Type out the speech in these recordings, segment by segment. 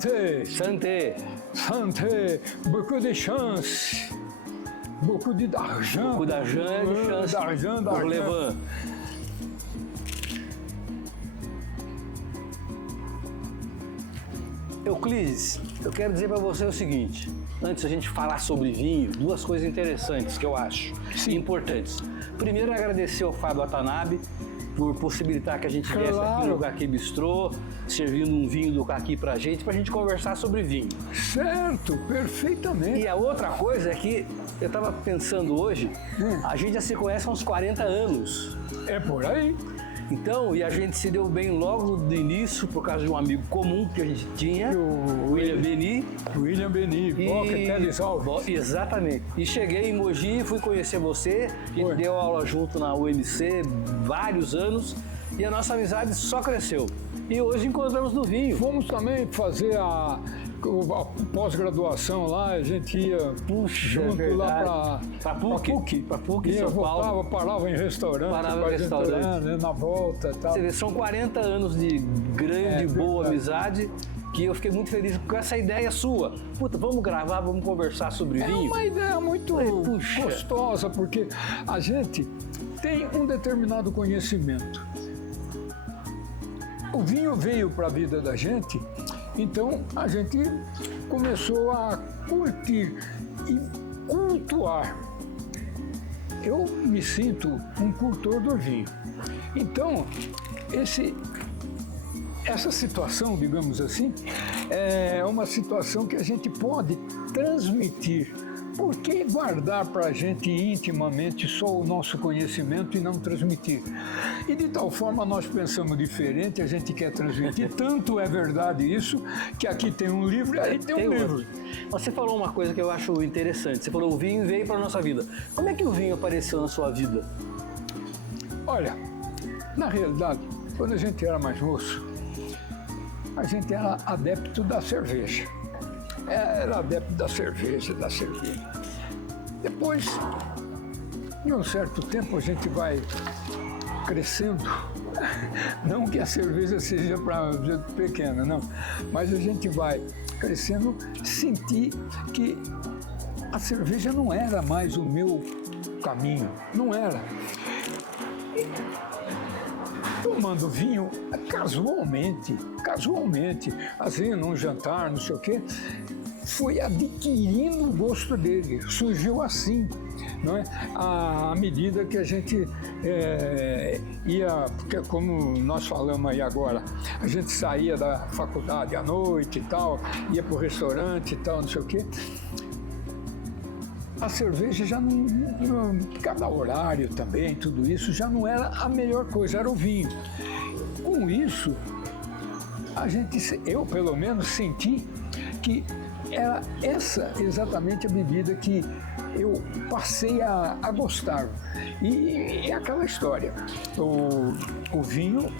Santé, Santé. santé, beaucoup de chance, beaucoup d'argent. Beaucoup d'argent e de chance. D'argent, Pour d'argent. le vin. Euclides, eu quero dizer para você o seguinte, antes da gente falar sobre vinho, duas coisas interessantes que eu acho importantes. Primeiro, agradecer ao Fábio Watanabe por possibilitar que a gente viesse aqui no Caqui Bistrô, servindo um vinho do Caqui pra gente conversar sobre vinho. Certo, perfeitamente. E a outra coisa é que eu estava pensando hoje, a gente já se conhece há uns 40 anos. É por aí. Então, e a gente se deu bem logo do início por causa de um amigo comum que a gente tinha, o William Beni. William Beni, Boca Teles Alves. Exatamente. E cheguei em Mogi, fui conhecer você, a gente deu aula junto na UMC vários anos e a nossa amizade só cresceu. E hoje encontramos no vinho. Fomos também fazer a pós-graduação lá, a gente ia junto lá para PUC, em São Paulo. Parava em restaurante, né, na volta e tal. Você vê, são 40 anos de grande, boa amizade, que eu fiquei muito feliz com essa ideia sua. Puta, vamos gravar, vamos conversar sobre vinho. É uma ideia muito gostosa, porque a gente tem um determinado conhecimento. O vinho veio para a vida da gente, então a gente começou a curtir e cultuar. Eu me sinto um cultor do vinho. Então, essa situação, digamos assim, é uma situação que a gente pode transmitir. Por que guardar para a gente intimamente só o nosso conhecimento e não transmitir? E de tal forma nós pensamos diferente, a gente quer transmitir. Tanto é verdade isso, que aqui tem um livro e aí tem um livro. Você falou uma coisa que eu acho interessante. Você falou o vinho veio para a nossa vida. Como é que o vinho apareceu na sua vida? Olha, na realidade, quando a gente era mais moço, a gente era adepto da cerveja. Era adepto da cerveja. Depois, em um certo tempo, a gente vai crescendo. Não que a cerveja seja para gente pequena, não. Mas a gente vai crescendo, sentir que a cerveja não era mais o meu caminho. Não era. Tomando vinho casualmente, assim, num jantar, não sei o quê, foi adquirindo o gosto dele, surgiu assim, não é? À medida que a gente ia, porque como nós falamos aí agora, a gente saía da faculdade à noite e tal, ia para o restaurante e tal, não sei o quê, a cerveja já não, cada horário também, tudo isso, já não era a melhor coisa, era o vinho. Com isso, eu pelo menos senti que era essa exatamente a bebida que eu passei a gostar. E é aquela história, o vinho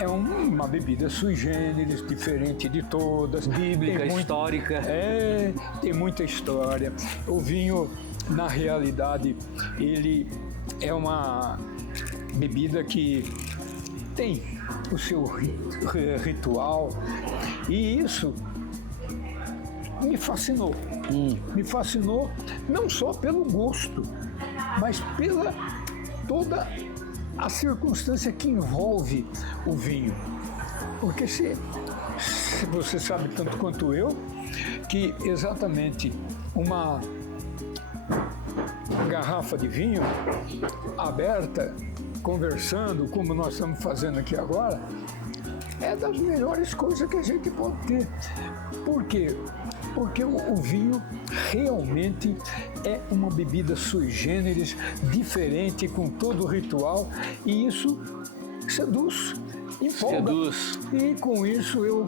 é uma bebida sui generis, diferente de todas. Bíblica, histórica. Tem muita história. O vinho, na realidade, ele é uma bebida que tem o seu ritual, e isso me fascinou. Me fascinou não só pelo gosto, mas pela toda a circunstância que envolve o vinho. Porque se você sabe tanto quanto eu, que exatamente uma garrafa de vinho aberta, conversando, como nós estamos fazendo aqui agora, é das melhores coisas que a gente pode ter. Por quê? Porque o vinho realmente é uma bebida sui generis, diferente, com todo o ritual, e isso seduz, empolga. Seduz. E com isso eu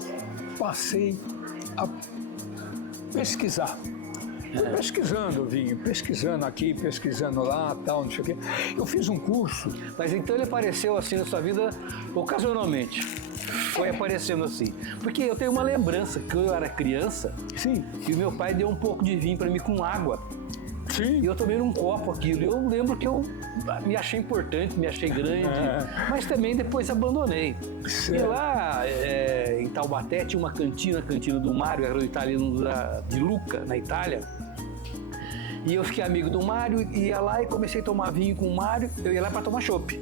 passei a pesquisar. Fui pesquisando o vinho, pesquisando aqui, pesquisando lá, tal, não sei o quê. Eu fiz um curso. Mas então ele apareceu assim na sua vida ocasionalmente? Foi aparecendo assim? Porque eu tenho uma lembrança que eu era criança. Sim. E o meu pai deu um pouco de vinho para mim com água. Sim. E eu tomei num copo aquilo. Eu lembro que eu me achei importante, me achei grande, mas também depois abandonei. Certo. E lá em Taubaté tinha uma cantina, a cantina do Mário, era o italiano de Lucca, na Itália. E eu fiquei amigo do Mário, ia lá e comecei a tomar vinho com o Mário. Eu ia lá para tomar chopp.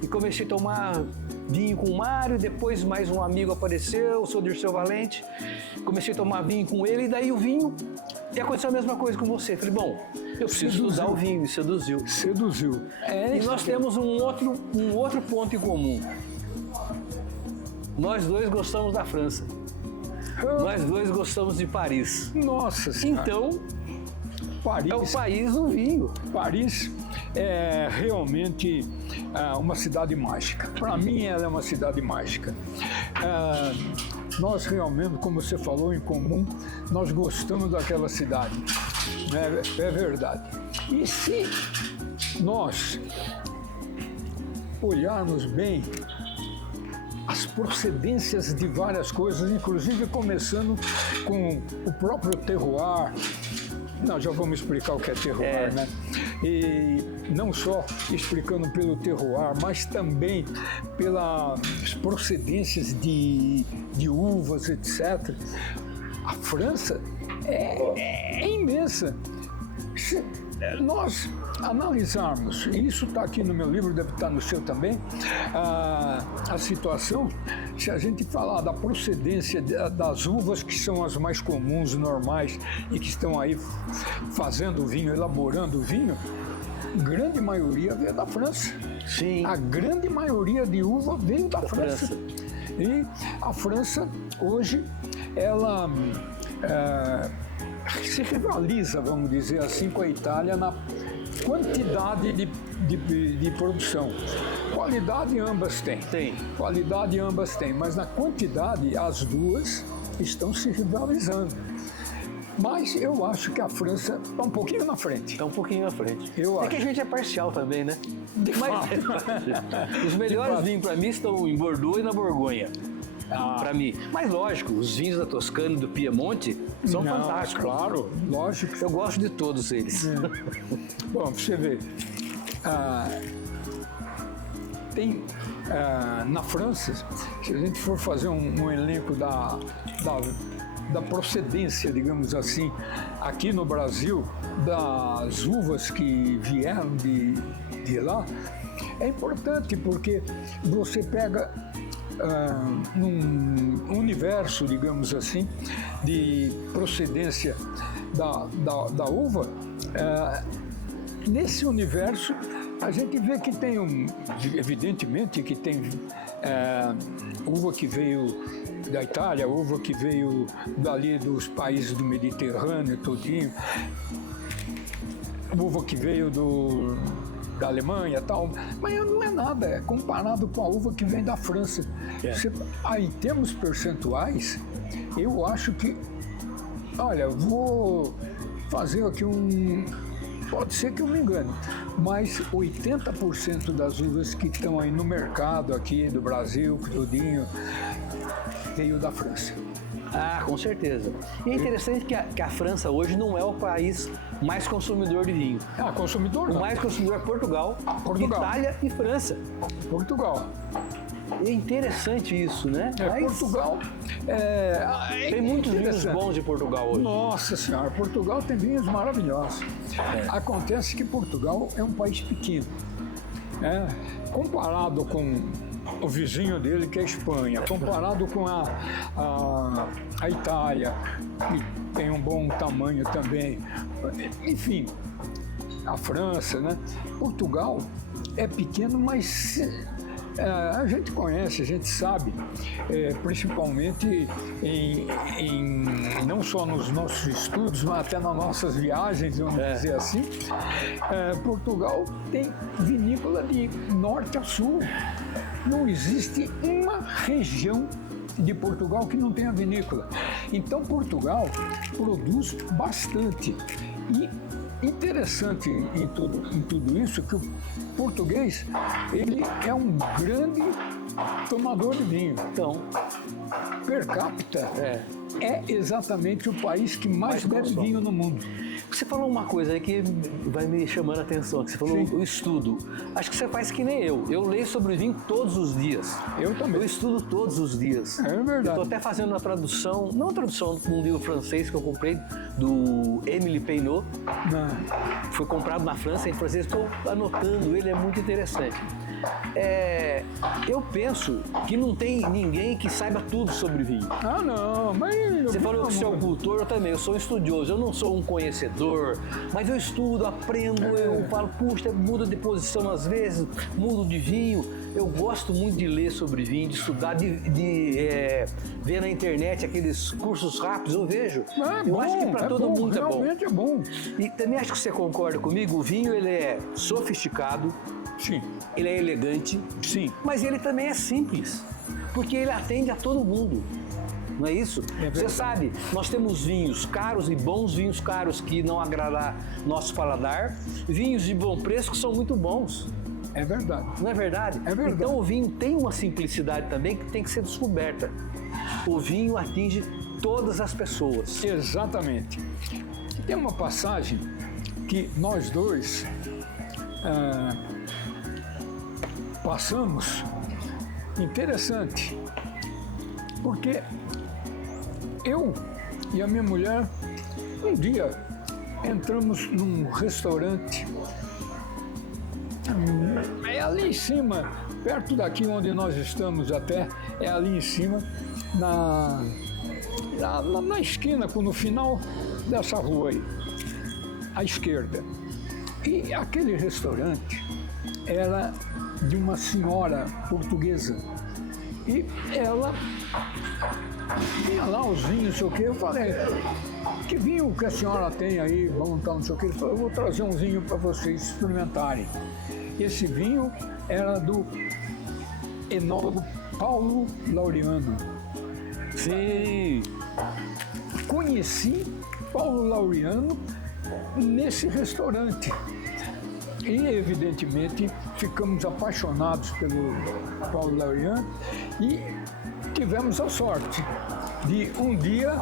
E comecei a tomar vinho com o Mário, depois mais um amigo apareceu, o seu Dirceu Valente. Comecei a tomar vinho com ele, e daí o vinho, e aconteceu a mesma coisa com você. Falei, bom, eu preciso estudar o vinho, me seduziu. Seduziu. E nós temos um outro ponto em comum. Nós dois gostamos da França. Nós dois gostamos de Paris. Nossa Senhora. Então, Paris, é o país do vinho. Paris é realmente uma cidade mágica. Para mim, ela é uma cidade mágica. Nós realmente, como você falou, em comum, nós gostamos daquela cidade. É verdade. E se nós olharmos bem as procedências de várias coisas, inclusive começando com o próprio terroir. Nós já vamos explicar o que é terroir, né? E não só explicando pelo terroir, mas também pelas procedências de uvas, etc. A França é imensa. Se nós analisarmos, e isso está aqui no meu livro, deve estar no seu também, a situação, se a gente falar da procedência das uvas, que são as mais comuns, normais, e que estão aí fazendo o vinho, elaborando o vinho, grande maioria veio da França. Sim. A grande maioria de uva veio da França. E a França, hoje, ela se rivaliza, vamos dizer assim, com a Itália na quantidade de produção. Qualidade ambas têm. Qualidade ambas têm, mas na quantidade as duas estão se rivalizando. Mas eu acho que a França está um pouquinho na frente. Está um pouquinho na frente. Eu acho. Que a gente é parcial também, né? Mas os melhores vinhos para mim estão em Bordeaux e na Borgonha. Para mim. Mas lógico, os vinhos da Toscana e do Piemonte são fantásticos. Claro, lógico. Eu gosto de todos eles. Bom, você vê, tem na França, se a gente for fazer um elenco da procedência, digamos assim, aqui no Brasil, das uvas que vieram de lá, é importante porque você pega num universo, digamos assim, de procedência da uva, nesse universo a gente vê que tem evidentemente que tem uva que veio da Itália, uva que veio dali dos países do Mediterrâneo, tudinho, uva que veio da Alemanha e tal, mas não é nada, comparado com a uva que vem da França. Aí, em termos percentuais, eu acho que, olha, vou fazer aqui pode ser que eu me engane, mas 80% das uvas que estão aí no mercado aqui do Brasil, tudinho, veio da França. Com certeza. E é interessante que a França hoje não é o país mais consumidor de vinho. Consumidor não. O mais consumidor é Portugal, Itália e França. Portugal. É interessante isso, né? Portugal tem muitos vinhos bons de Portugal hoje. Nossa Senhora, Portugal tem vinhos maravilhosos. Acontece que Portugal é um país pequeno. Comparado com o vizinho dele, que é a Espanha, comparado com a Itália, que tem um bom tamanho também. Enfim, a França, né? Portugal é pequeno, mas a gente conhece, a gente sabe, principalmente não só nos nossos estudos, mas até nas nossas viagens, vamos dizer assim. Portugal tem vinícola de norte a sul. Não existe uma região de Portugal que não tenha vinícola. Então, Portugal produz bastante. E interessante em tudo isso que o português, ele é um grande tomador de vinho. Então, per capita, é exatamente o país que mais bebe vinho no mundo. Você falou uma coisa aí que vai me chamando a atenção, que você falou o estudo. Acho que você faz que nem eu. Eu leio sobre vinho todos os dias. Eu também. Eu estudo todos os dias. É verdade. Eu estou até fazendo uma tradução, não uma tradução, um livro francês que eu comprei, do Émile Peinot. Foi comprado na França, em francês. Estou anotando, ele é muito interessante. Eu penso que não tem ninguém que saiba tudo sobre vinho. Ah, não, mas... Você falou que você é um cultor, eu também, eu sou um estudioso, eu não sou um conhecedor, mas eu estudo, aprendo, eu falo, puxa, mudo de posição às vezes, mudo de vinho. Eu gosto muito de ler sobre vinho, de estudar, de ver na internet aqueles cursos rápidos, eu vejo. Eu acho que para todo mundo é bom. Realmente é bom. E também acho que você concorda comigo, o vinho ele é sofisticado, sim, ele é elegante, sim, mas ele também é simples, porque ele atende a todo mundo. Não é isso? Você sabe, nós temos vinhos caros e bons vinhos caros que não agradam nosso paladar, vinhos de bom preço que são muito bons. É verdade. Não é verdade? É verdade. Então o vinho tem uma simplicidade também que tem que ser descoberta. O vinho atinge todas as pessoas. Exatamente. Tem uma passagem que nós dois passamos interessante, porque eu e a minha mulher, um dia, entramos num restaurante, é ali em cima, perto daqui onde nós estamos até, é ali em cima, na esquina, no final dessa rua aí, à esquerda. E aquele restaurante era de uma senhora portuguesa. E ela tinha lá os vinhos, não sei o quê. Eu falei, que vinho que a senhora tem aí? Vamos tal, não sei o quê. Ele falou, eu vou trazer um vinho para vocês experimentarem. Esse vinho era do enólogo Paulo Laureano. Sim! Conheci Paulo Laureano nesse restaurante. E, evidentemente, ficamos apaixonados pelo Paulo Laureano e tivemos a sorte de um dia,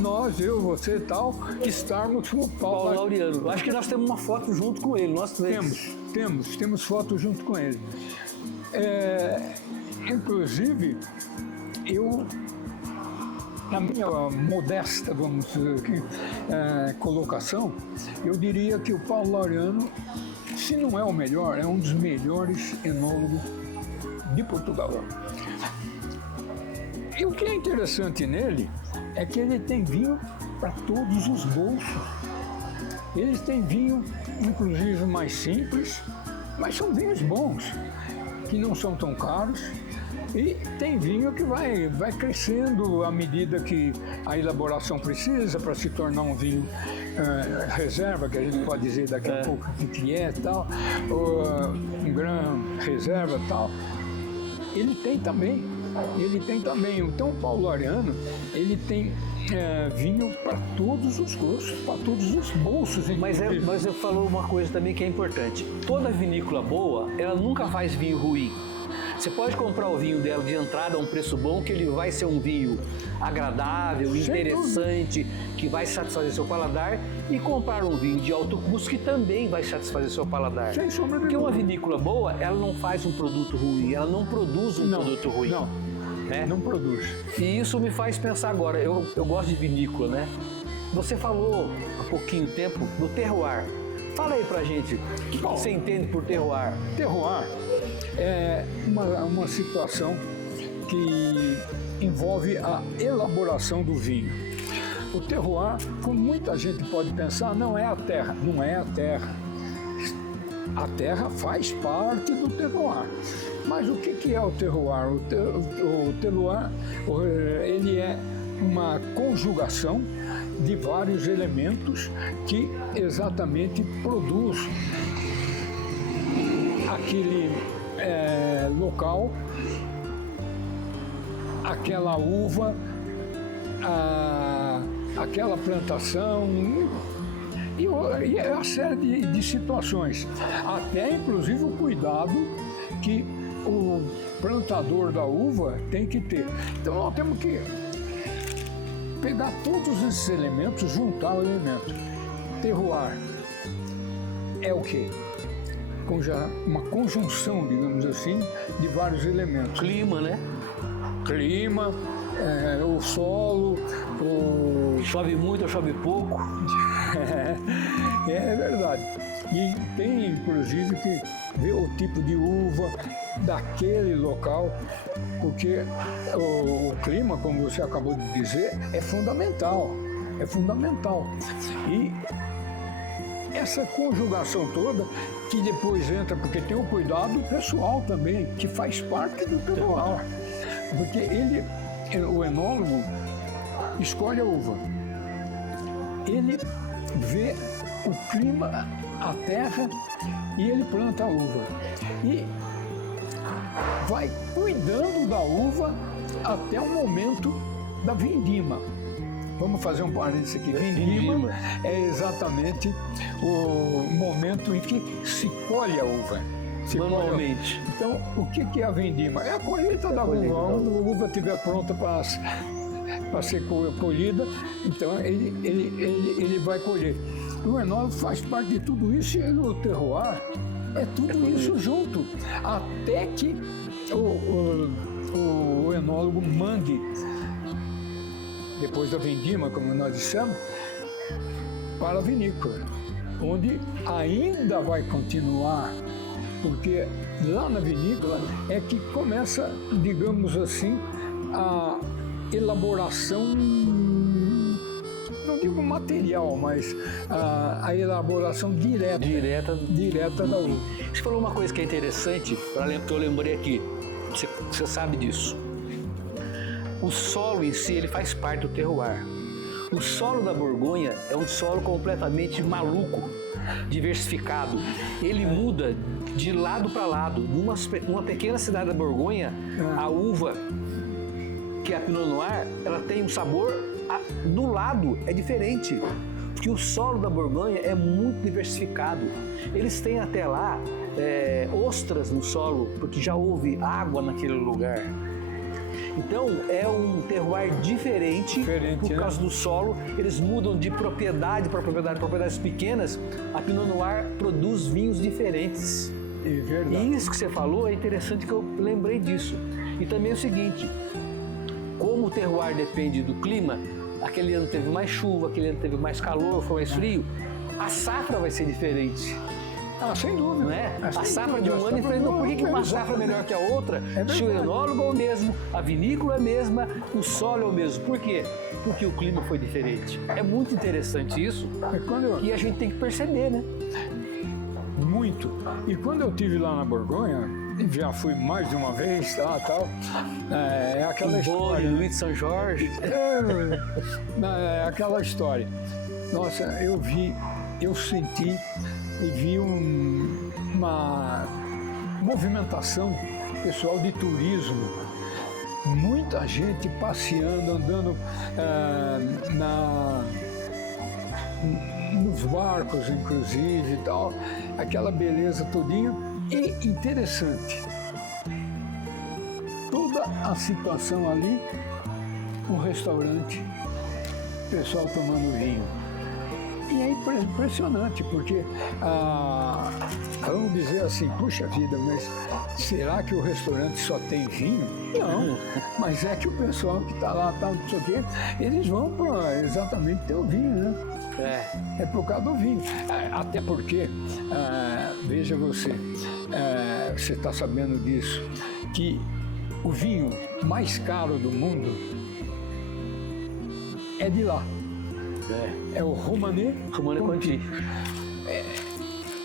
nós, eu, você e tal, estarmos com o Paulo Laureano. Acho que nós temos uma foto junto com ele, nós três. Temos foto junto com ele. Inclusive, eu, na minha modesta, vamos dizer aqui, colocação, eu diria que o Paulo Laureano, se não é o melhor, é um dos melhores enólogos de Portugal. E o que é interessante nele é que ele tem vinho para todos os bolsos. Ele tem vinho, inclusive, mais simples, mas são vinhos bons, que não são tão caros. E tem vinho que vai crescendo à medida que a elaboração precisa para se tornar um vinho reserva, que a gente pode dizer daqui a pouco o que é tal, ou um grão reserva tal. Ele tem também. Então o Paulo Laureano, ele tem vinho para todos os gostos, para todos os bolsos. Mas eu falou uma coisa também que é importante. Toda vinícola boa, ela nunca faz vinho ruim. Você pode comprar o vinho dela de entrada a um preço bom, que ele vai ser um vinho agradável, interessante, que vai satisfazer seu paladar, e comprar um vinho de alto custo que também vai satisfazer seu paladar. Sem sombra de Porque uma dúvida. vinícola boa, ela não faz um produto ruim, ela não produz um produto ruim. Não, né? não produz. E isso me faz pensar agora, eu gosto de vinícola, né? Você falou há pouquinho tempo do terroir. Fala aí pra gente, o que você entende por terroir? Terroir é uma situação que envolve a elaboração do vinho. O terroir, como muita gente pode pensar, não é a terra. Não é a terra. A terra faz parte do terroir. Mas o que é o terroir? O terroir, ele é uma conjugação de vários elementos que exatamente produz aquele local, aquela uva, aquela plantação e a série de situações. Até, inclusive, o cuidado que o plantador da uva tem que ter. Então, nós temos que pegar todos esses elementos, juntar o elemento. terroir é o quê? Uma conjunção, digamos assim, de vários elementos. Clima, né? Clima, o solo, Chove muito ou chove pouco. É verdade. E tem, inclusive, que ver o tipo de uva daquele local, porque o clima, como você acabou de dizer, é fundamental. É fundamental. E essa conjugação toda, que depois entra, porque tem o cuidado pessoal também, que faz parte do terroir. Porque o enólogo escolhe a uva. Ele vê o clima, a terra, e ele planta a uva. E vai cuidando da uva até o momento da vindima. Vamos fazer um parênteses aqui. Vindima é exatamente o momento em que se colhe a uva. Manualmente. Então, o que é a vindima? É a colheita da uva. Quando a uva estiver pronta para ser colhida, então ele vai colher. O enólogo faz parte de tudo isso, e o terroir é tudo isso junto, até que o enólogo mande, depois da vindima, como nós dissemos, para a vinícola, onde ainda vai continuar, porque lá na vinícola é que começa, digamos assim, a elaboração, não digo material, mas a elaboração direta da uva. Você falou uma coisa que é interessante, que eu lembrei aqui, você sabe disso. O solo em si, ele faz parte do terroir. O solo da Borgonha é um solo completamente maluco, diversificado. Ele muda de lado para lado. Numa pequena cidade da Borgonha, a uva, que é a Pinot Noir, ela tem um sabor, do lado é diferente, porque o solo da Borgonha é muito diversificado. Eles têm até lá ostras no solo, porque já houve água naquele lugar. Então é um terroir diferente por causa do solo. Eles mudam de propriedade para propriedade, propriedades pequenas. A Pinot Noir produz vinhos diferentes. É verdade. E isso que você falou é interessante, que eu lembrei disso. E também é o seguinte, como o terroir depende do clima, aquele ano teve mais chuva, aquele ano teve mais calor, foi mais frio, a safra vai ser diferente. Sem dúvida. Não é? A safra de um ano é diferente. Por que uma safra é melhor que a outra? Se o enólogo é o mesmo, a vinícola é a mesma, o solo é o mesmo. Por quê? Porque o clima foi diferente. É muito interessante isso, e a gente tem que perceber, né? Muito. E quando eu estive lá na Borgonha, já fui mais de uma vez, tal, é aquela história. Luís de São Jorge. É aquela história. Nossa, eu senti e vi uma movimentação pessoal de turismo, muita gente passeando, andando nos barcos, inclusive, e tal, aquela beleza todinha. E interessante, toda a situação ali, um restaurante, pessoal tomando vinho. E é impressionante, porque, vamos dizer assim, puxa vida, mas será que o restaurante só tem vinho? Não, mas é que o pessoal que está lá, não sei o quê, eles vão para exatamente ter o vinho, né? É por causa do vinho. Até porque, veja você, você está sabendo disso, que o vinho mais caro do mundo é de lá. É o Romanée Conti.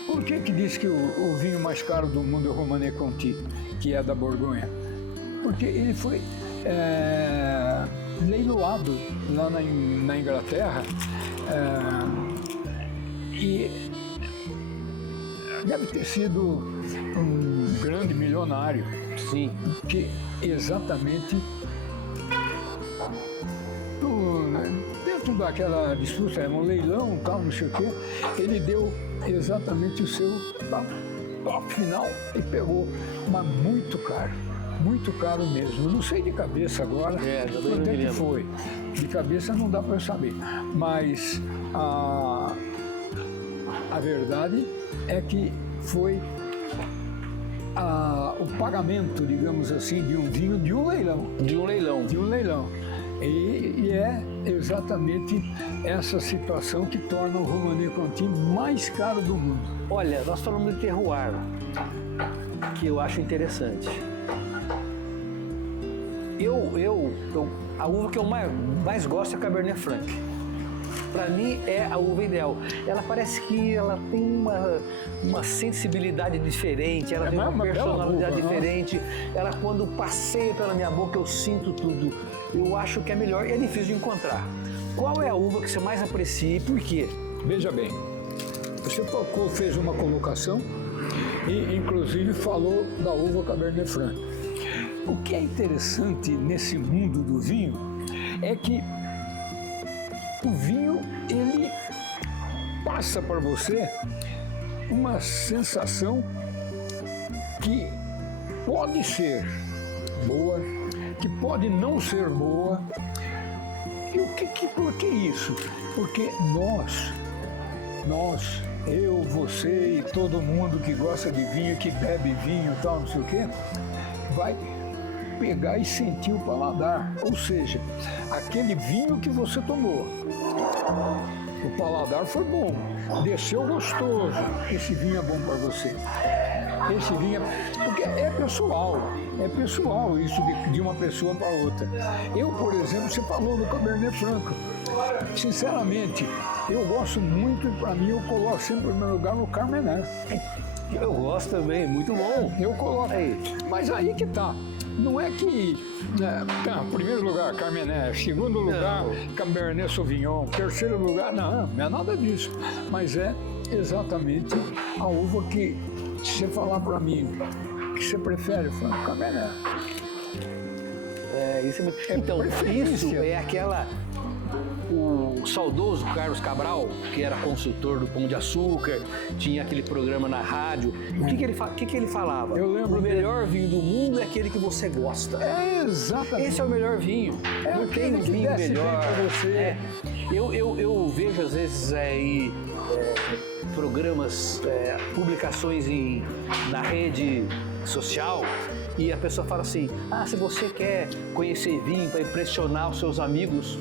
Por que diz que o vinho mais caro do mundo é o Romanée Conti, que é da Borgonha? Porque ele foi leiloado lá na Inglaterra e deve ter sido um grande milionário. Sim. Que exatamente dentro daquela disputa, um leilão, tal, não sei o quê, ele deu exatamente o seu top final e pegou, mas muito caro mesmo. Não sei de cabeça agora quanto é que foi. De cabeça não dá para saber, mas a verdade é que foi o pagamento, digamos assim, de um vinho de um leilão. De um leilão. De um leilão. E é exatamente essa situação que torna o Romanée Conti mais caro do mundo. Olha, nós falamos de terroir, que eu acho interessante. A uva que eu mais gosto é a Cabernet Franc. Para mim é a uva ideal. Ela parece que ela tem uma sensibilidade diferente, ela tem uma personalidade diferente. Ela, quando passeia pela minha boca, eu sinto tudo. Eu acho que é melhor e é difícil de encontrar. Qual é a uva que você mais aprecia e por quê? Veja bem, você fez uma colocação e inclusive falou da uva Cabernet Franc. O que é interessante nesse mundo do vinho é que o vinho, ele passa para você uma sensação que pode ser boa, que pode não ser boa. E por que isso? Porque nós, eu, você e todo mundo que gosta de vinho, que bebe vinho e tal, não sei o quê, vai pegar e sentir o paladar, ou seja, aquele vinho que você tomou. O paladar foi bom, desceu gostoso, esse vinho é bom para você. Esse vinho porque é pessoal isso de uma pessoa para outra. Eu, por exemplo, você falou do Cabernet Franc. Sinceramente, eu gosto muito, para mim eu coloco sempre em primeiro lugar no Carmener. Eu gosto também, muito bom. Eu coloco aí, mas aí que tá. Não é que, primeiro lugar, Carmener, segundo lugar, Cabernet Sauvignon, terceiro lugar, não é nada disso. Mas é exatamente a uva que, se você falar para mim, que você prefere, eu falo, Cabernet. Então, isso é aquela... O saudoso Carlos Cabral, que era consultor do Pão de Açúcar, tinha aquele programa na rádio. O que ele falava? Eu lembro. O melhor vinho do mundo é aquele que você gosta. É, exatamente. Esse é o melhor vinho. Não tem um vinho melhor. Você. Eu vejo às vezes aí programas, publicações na rede social, e a pessoa fala assim: se você quer conhecer vinho para impressionar os seus amigos,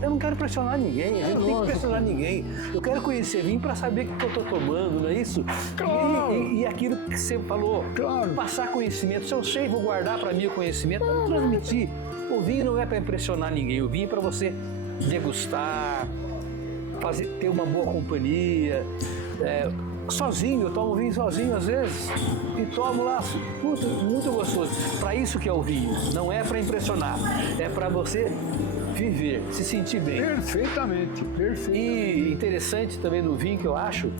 eu não quero pressionar ninguém, a gente não tem que pressionar ninguém. Eu quero conhecer vinho para saber o que eu estou tomando, não é isso? Claro. E aquilo que você falou, passar conhecimento. Se eu sei, vou guardar para mim o conhecimento, para transmitir. O vinho não é para impressionar ninguém, o vinho é para você degustar, ter uma boa companhia. Sozinho, eu tomo vinho sozinho às vezes e tomo lá, muito gostoso. Para isso que é o vinho, não é para impressionar, é para você viver, se sentir bem. Perfeitamente. E interessante também no vinho que eu acho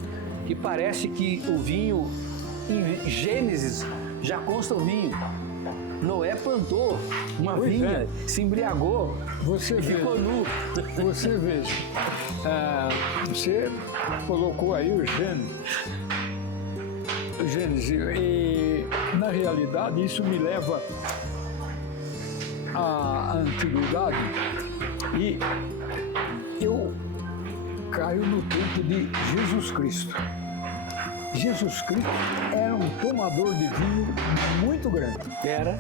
que parece que o vinho, em Gênesis, já consta o vinho. Noé plantou uma vinha, se embriagou, ficou nu. Você veja, você colocou aí o Gênesis, e na realidade isso me leva à antiguidade e eu caio no tempo de Jesus Cristo. Jesus Cristo era um tomador de vinho muito grande. Era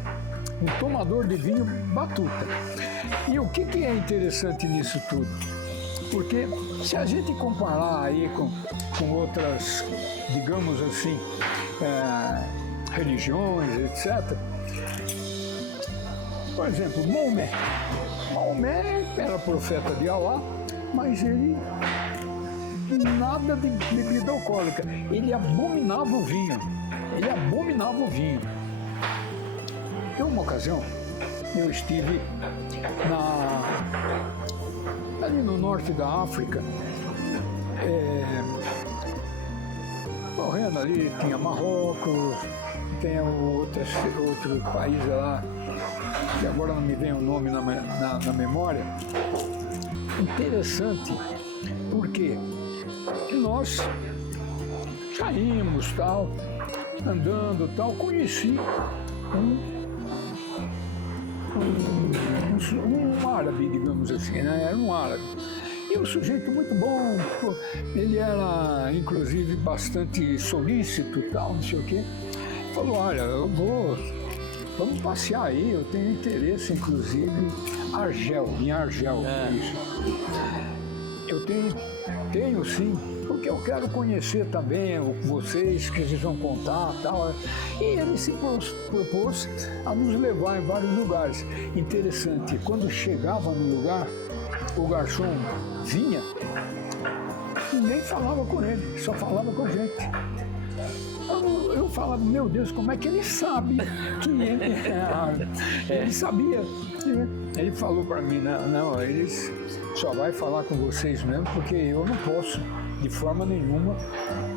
um tomador de vinho batuta. E o que é interessante nisso tudo? Porque se a gente comparar aí com outras, digamos assim, religiões, etc. Por exemplo, Maomé era profeta de Alá, mas ele nada de bebida alcoólica. Ele abominava o vinho. Em uma ocasião, eu estive ali no norte da África, correndo ali, tinha Marrocos, tem outro país lá, que agora não me vem o nome na memória. Interessante, porque nós saímos, tal, andando, tal, conheci um árabe, digamos assim, né? Era um árabe. E um sujeito muito bom, pô, ele era, inclusive, bastante solícito e tal, não sei o quê. Falou, olha, vamos passear aí, eu tenho interesse, inclusive, em Argel, isso. Eu tenho sim, porque eu quero conhecer também vocês, que vocês vão contar e tal. E ele se propôs a nos levar em vários lugares. Interessante, quando chegava no lugar, o garçom vinha e nem falava com ele, só falava com a gente. Eu falava, meu Deus, como é que ele sabe que ele sabia? Ele falou para mim, não, ele só vai falar com vocês mesmo, porque eu não posso, de forma nenhuma,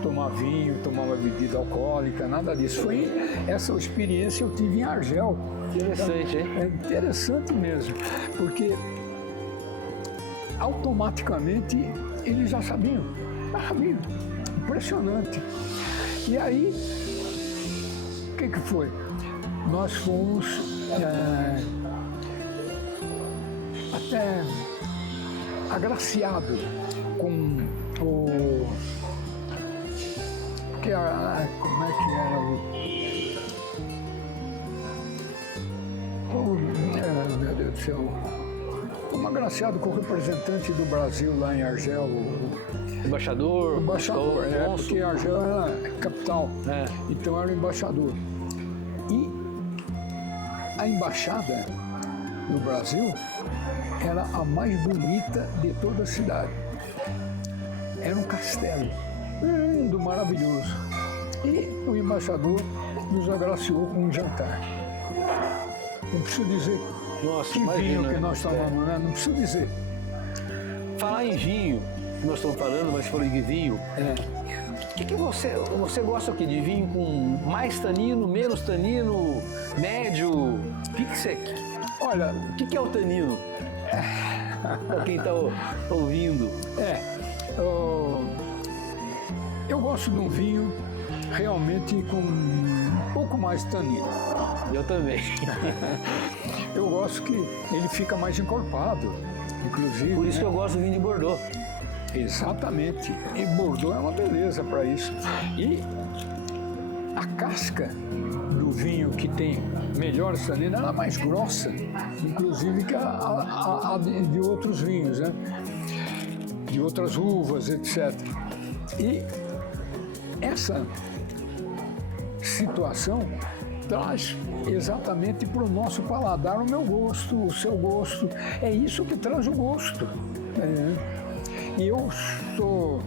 tomar vinho, tomar uma bebida alcoólica, nada disso. Foi essa experiência que eu tive em Argel. Interessante, hein? É interessante mesmo, porque automaticamente eles já sabiam. Impressionante. E aí, o que foi? Nós fomos até agraciados com o... como é que era meu Deus do céu. Fomos agraciados com o representante do Brasil lá em Argel, embaixador, porque Argel era capital, então era o embaixador. E a embaixada do Brasil era a mais bonita de toda a cidade. Era um castelo lindo, maravilhoso. E o embaixador nos agraciou com um jantar. Não preciso dizer que vinho que nós tomamos, né? Não preciso dizer. Falar em vinho, nós estamos falando, mas falou de vinho. O que você gosta aqui de vinho com mais tanino, menos tanino, médio? O que você... Olha, o que é o tanino? Para quem está ouvindo. Eu gosto de um vinho realmente com um pouco mais tanino. Eu também. Eu gosto que ele fica mais encorpado, inclusive. Por isso que eu gosto do vinho de Bordeaux. Exatamente. E Bordeaux é uma beleza para isso. E a casca do vinho que tem melhor tanino, ela é mais grossa, inclusive que a de outros vinhos, né? De outras uvas, etc. E essa situação traz exatamente para o nosso paladar o meu gosto, o seu gosto. É isso que traz o gosto. E eu sou...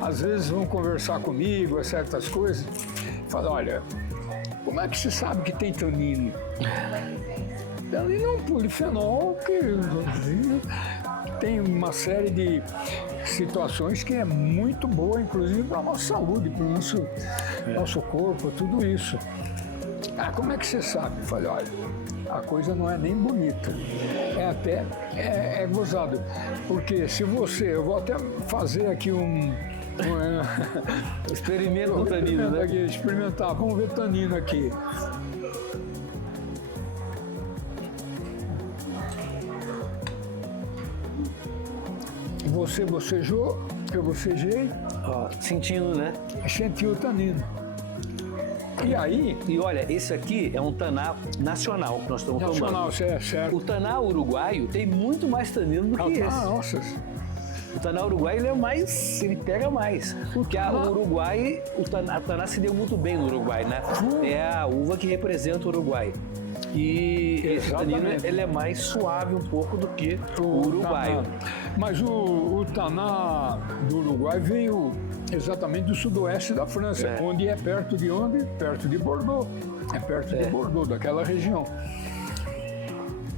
Às vezes vão conversar comigo, certas coisas, falam, olha, como é que se sabe que tem tanino? Tanino é um polifenol que tem uma série de situações que é muito boa, inclusive para a nossa saúde, para o nosso corpo, tudo isso. Como é que você sabe? Eu falei, olha, a coisa não é nem bonita, é gozado, porque se você, eu vou até fazer aqui experimento com tanino, né? Aqui, experimentar, vamos ver tanino aqui. Você bocejou, eu bocejei. Sentindo, né? Sentiu o tanino. E aí... E olha, esse aqui é um taná nacional que nós estamos tomando. Nacional, certo. O taná uruguaio tem muito mais tanino do que esse. Nossa. O taná uruguaio, ele pega mais. Porque o Uruguai, a taná se deu muito bem no Uruguai, né? É a uva que representa o Uruguai. E esse tanino, ele é mais suave um pouco do que o uruguaio. Taná. Mas o taná do Uruguai veio exatamente do sudoeste da França, onde é perto de onde? Perto de Bordeaux. É perto de Bordeaux, daquela região.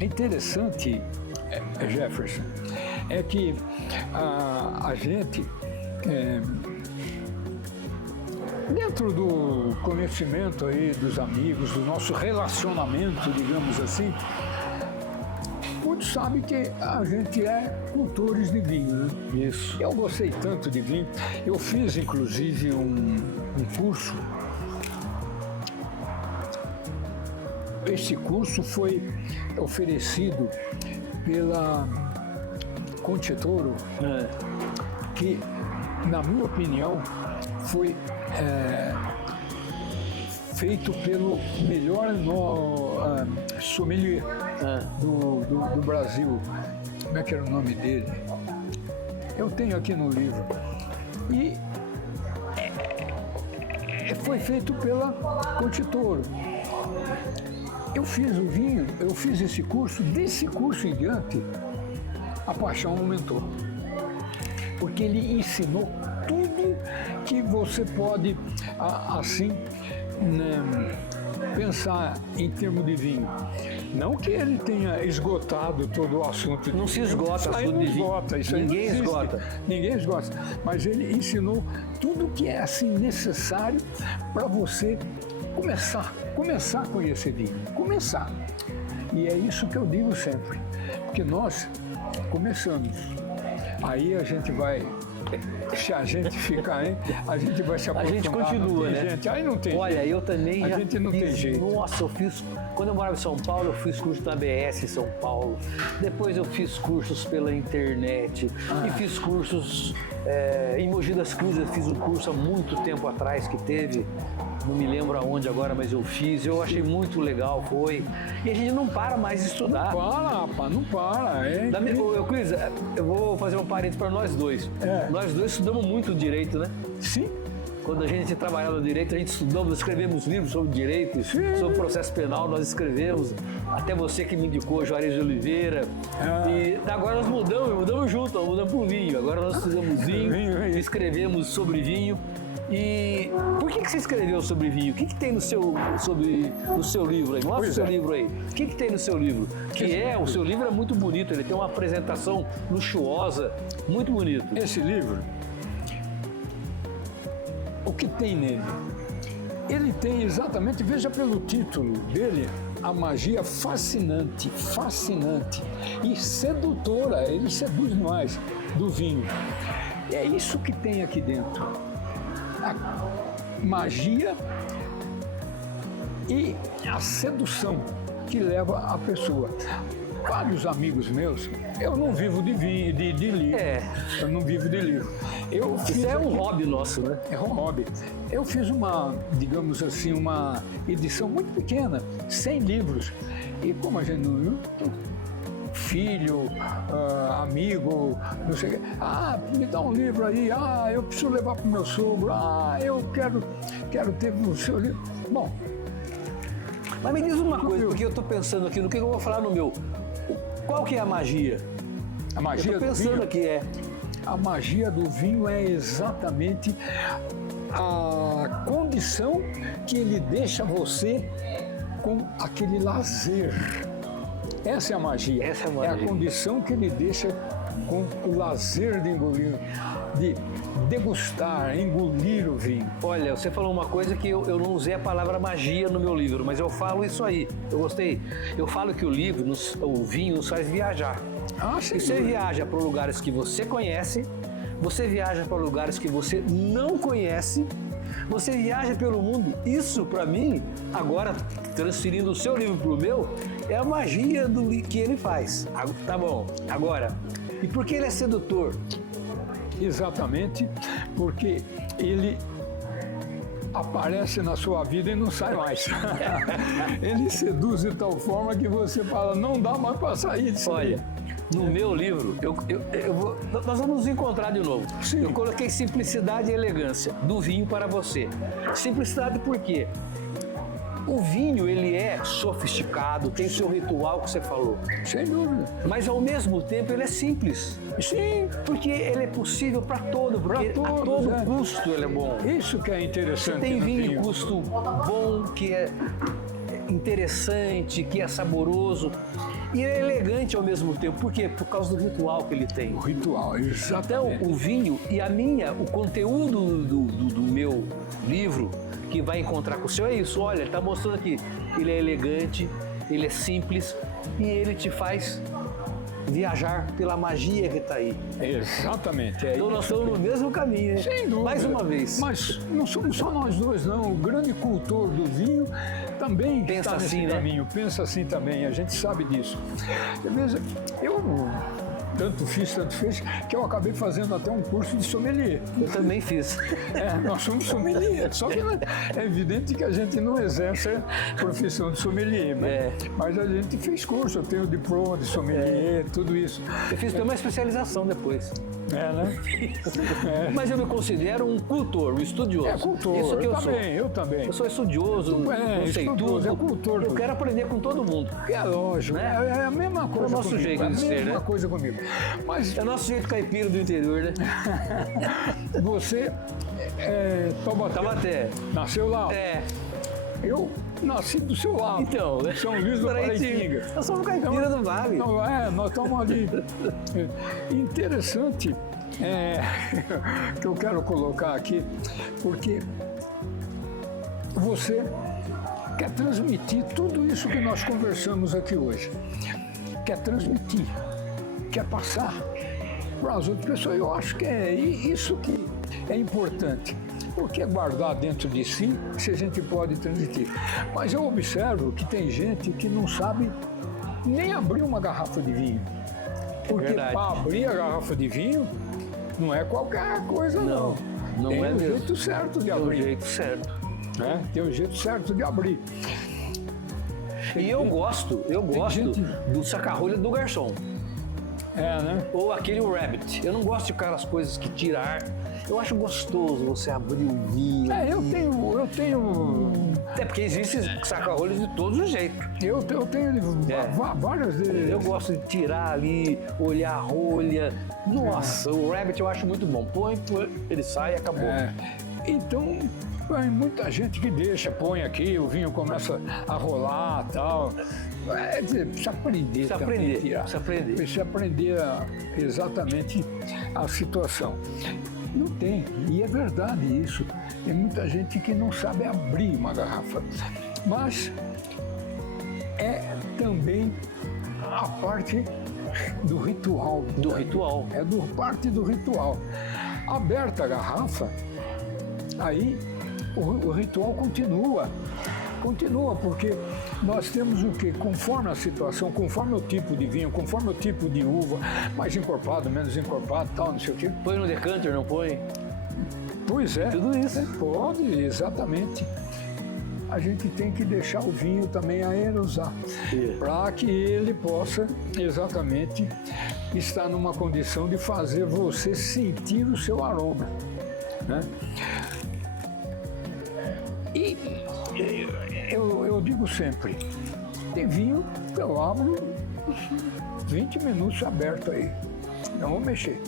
É interessante, Jefferson, é que a gente, dentro do conhecimento aí dos amigos, do nosso relacionamento, digamos assim, muitos sabem que a gente é cultores de vinho, né? Isso. Eu gostei tanto de vinho. Eu fiz, inclusive, um curso. Esse curso foi oferecido pela Conte Toro, que, na minha opinião, foi feito pelo melhor sommelier do Brasil. Como é que era o nome dele? Eu tenho aqui no livro. E foi feito pela Conte Toro. Eu fiz o vinho, eu fiz esse curso, desse curso em diante, a paixão aumentou. Porque ele ensinou tudo que você pode, assim, pensar em termos de vinho. Não que ele tenha esgotado todo o assunto. Não se esgota assunto de vinho. Ninguém esgota. Ninguém esgota. Mas ele ensinou tudo que é assim necessário para você começar a conhecer vinho. Começar. E é isso que eu digo sempre. Porque nós começamos. Aí a gente vai... Se a gente ficar, hein? A gente vai se aprofundar. A gente continua, né? Gente. Aí não tem Olha, jeito. eu também a gente não tem jeito. Nossa, eu fiz... Quando eu morava em São Paulo, eu fiz curso da ABS em São Paulo. Depois eu fiz cursos pela internet. E fiz cursos em Mogi das Cruzes. Eu fiz um curso há muito tempo atrás que teve... Não me lembro aonde agora, mas eu fiz. Eu achei muito legal, foi. E a gente não para mais de estudar. Não para, rapaz, não para. Cris, eu vou fazer um parênteses para nós dois. Nós dois estudamos muito direito, né? Sim. Quando a gente trabalhava no direito, a gente estudou, nós escrevemos livros sobre direito, sobre processo penal, nós escrevemos. Até você que me indicou, Juarez de Oliveira. E agora nós mudamos junto, mudamos para o vinho. Agora nós estudamos vinho, escrevemos sobre vinho. E por que você escreveu sobre vinho? O que tem no seu livro aí? Mostra o seu livro aí. O que tem no seu livro? O seu livro é muito bonito, ele tem uma apresentação luxuosa, muito bonito. Esse livro, o que tem nele? Ele tem exatamente, veja pelo título dele, a magia fascinante e sedutora, ele seduz mais do vinho. E é isso que tem aqui dentro. A magia e a sedução que leva a pessoa. Vários amigos meus, eu não vivo de vinho, de livro. Eu não vivo de livro. Isso é um hobby nosso, né? É um hobby. Eu fiz digamos assim, uma edição muito pequena, 100 livros. E como a gente não viu, filho, amigo, não sei o quê. Me dá um livro aí, eu preciso levar para o meu sogro, eu quero ter o seu livro. Bom. Mas me diz uma coisa, porque eu estou pensando aqui, no que eu vou falar no meu. Qual que é a magia? A magia do vinho? Eu estou pensando aqui, A magia do vinho é exatamente a condição que ele deixa você com aquele lazer. Essa é a magia. É a condição que ele deixa com o lazer de engolir, de degustar, engolir o vinho. Olha, você falou uma coisa que eu não usei a palavra magia no meu livro, mas eu falo isso aí. Eu gostei. Eu falo que o vinho nos faz viajar. Sim. Você viaja para lugares que você conhece, você viaja para lugares que você não conhece, você viaja pelo mundo. Isso, para mim, agora, transferindo o seu livro para o meu, é a magia do que ele faz. Tá bom, agora, e por que ele é sedutor? Exatamente, porque ele aparece na sua vida e não sai mais. Ele seduz de tal forma que você fala, não dá mais para sair disso. Olha, no meu livro, nós vamos nos encontrar de novo. Sim. Eu coloquei simplicidade e elegância, do vinho para você. Simplicidade por quê? O vinho, ele é sofisticado, tem seu ritual que você falou. Sem dúvida. Mas, ao mesmo tempo, ele é simples. Sim. Porque ele é possível para todo, porque a todo custo ele é bom. Isso que é interessante. Tem vinho custo bom, que é interessante, que é saboroso. E é elegante ao mesmo tempo. Por quê? Por causa do ritual que ele tem. O ritual, exatamente. Então, o vinho e o conteúdo do meu livro, que vai encontrar com o seu, é isso. Olha, ele está mostrando aqui. Ele é elegante, ele é simples e ele te faz viajar pela magia que está aí. Exatamente. Então nós estamos no mesmo caminho, né? Sem dúvida. Mais uma vez. Mas não somos só nós dois, não. O grande cultor do vinho também pensa está nesse assim, caminho. Pensa assim também, a gente sabe disso. Veja, eu tanto fez, que eu acabei fazendo até um curso de sommelier. Eu também fiz. Nós somos sommelier, só que é evidente que a gente não exerce a profissão de sommelier, mas a gente fez curso, eu tenho diploma de sommelier, tudo isso. Eu fiz até uma especialização depois. Né? Mas eu me considero um cultor, um estudioso. Cultor, Isso que eu sou. Eu também. Eu sou estudioso, não sei tudo. Cultor. Eu quero aprender com todo mundo. É lógico, né? É a mesma coisa. É o nosso comigo, jeito de ser, né? É a mesma coisa comigo. Mas é o nosso jeito caipira do interior, né? Você Taubaté. Nasceu lá? Eu nasci do seu lado. Então, São Luís do Paraitinga. Nós somos caipira do Vale. Nós estamos ali. Interessante que eu quero colocar aqui, porque você quer transmitir tudo isso que nós conversamos aqui hoje. Quer transmitir, quer passar para as outras pessoas. Eu acho que é isso que é importante. Porque guardar dentro de si, se a gente pode transmitir. Mas eu observo que tem gente que não sabe nem abrir uma garrafa de vinho. Porque para abrir a garrafa de vinho, não é qualquer coisa, não. Não tem é o mesmo. jeito certo de abrir. Tem o jeito certo. Tem o jeito certo de abrir. E eu gosto do saca-rolha do garçom. Né? Ou aquele rabbit. Eu não gosto de aquelas coisas que tiram ar. Eu acho gostoso você abrir o vinho. Eu tenho... É porque existem saca-rolhas de todos os jeitos. Eu tenho várias deles. Eu gosto de tirar ali, olhar a rolha. Nossa, o rabbit eu acho muito bom. Põe, ele sai e acabou. Então, tem muita gente que põe aqui, o vinho começa a rolar e tal. Precisa aprender também. Precisa aprender exatamente a situação. Não tem, e é verdade isso. Tem muita gente que não sabe abrir uma garrafa. Mas é também a parte do ritual. Parte do ritual. Aberta a garrafa, aí o ritual continua. Continua, porque nós temos o quê? Conforme a situação, conforme o tipo de vinho, conforme o tipo de uva, mais encorpado, menos encorpado, tal, não sei o quê. Põe no decanter, não põe? Pois é. Tudo isso. Pode, exatamente. A gente tem que deixar o vinho também aerosar, para que ele possa exatamente estar numa condição de fazer você sentir o seu aroma, né? E eu digo sempre, tem vinho que eu abro 20 minutos aberto aí, não vou mexer.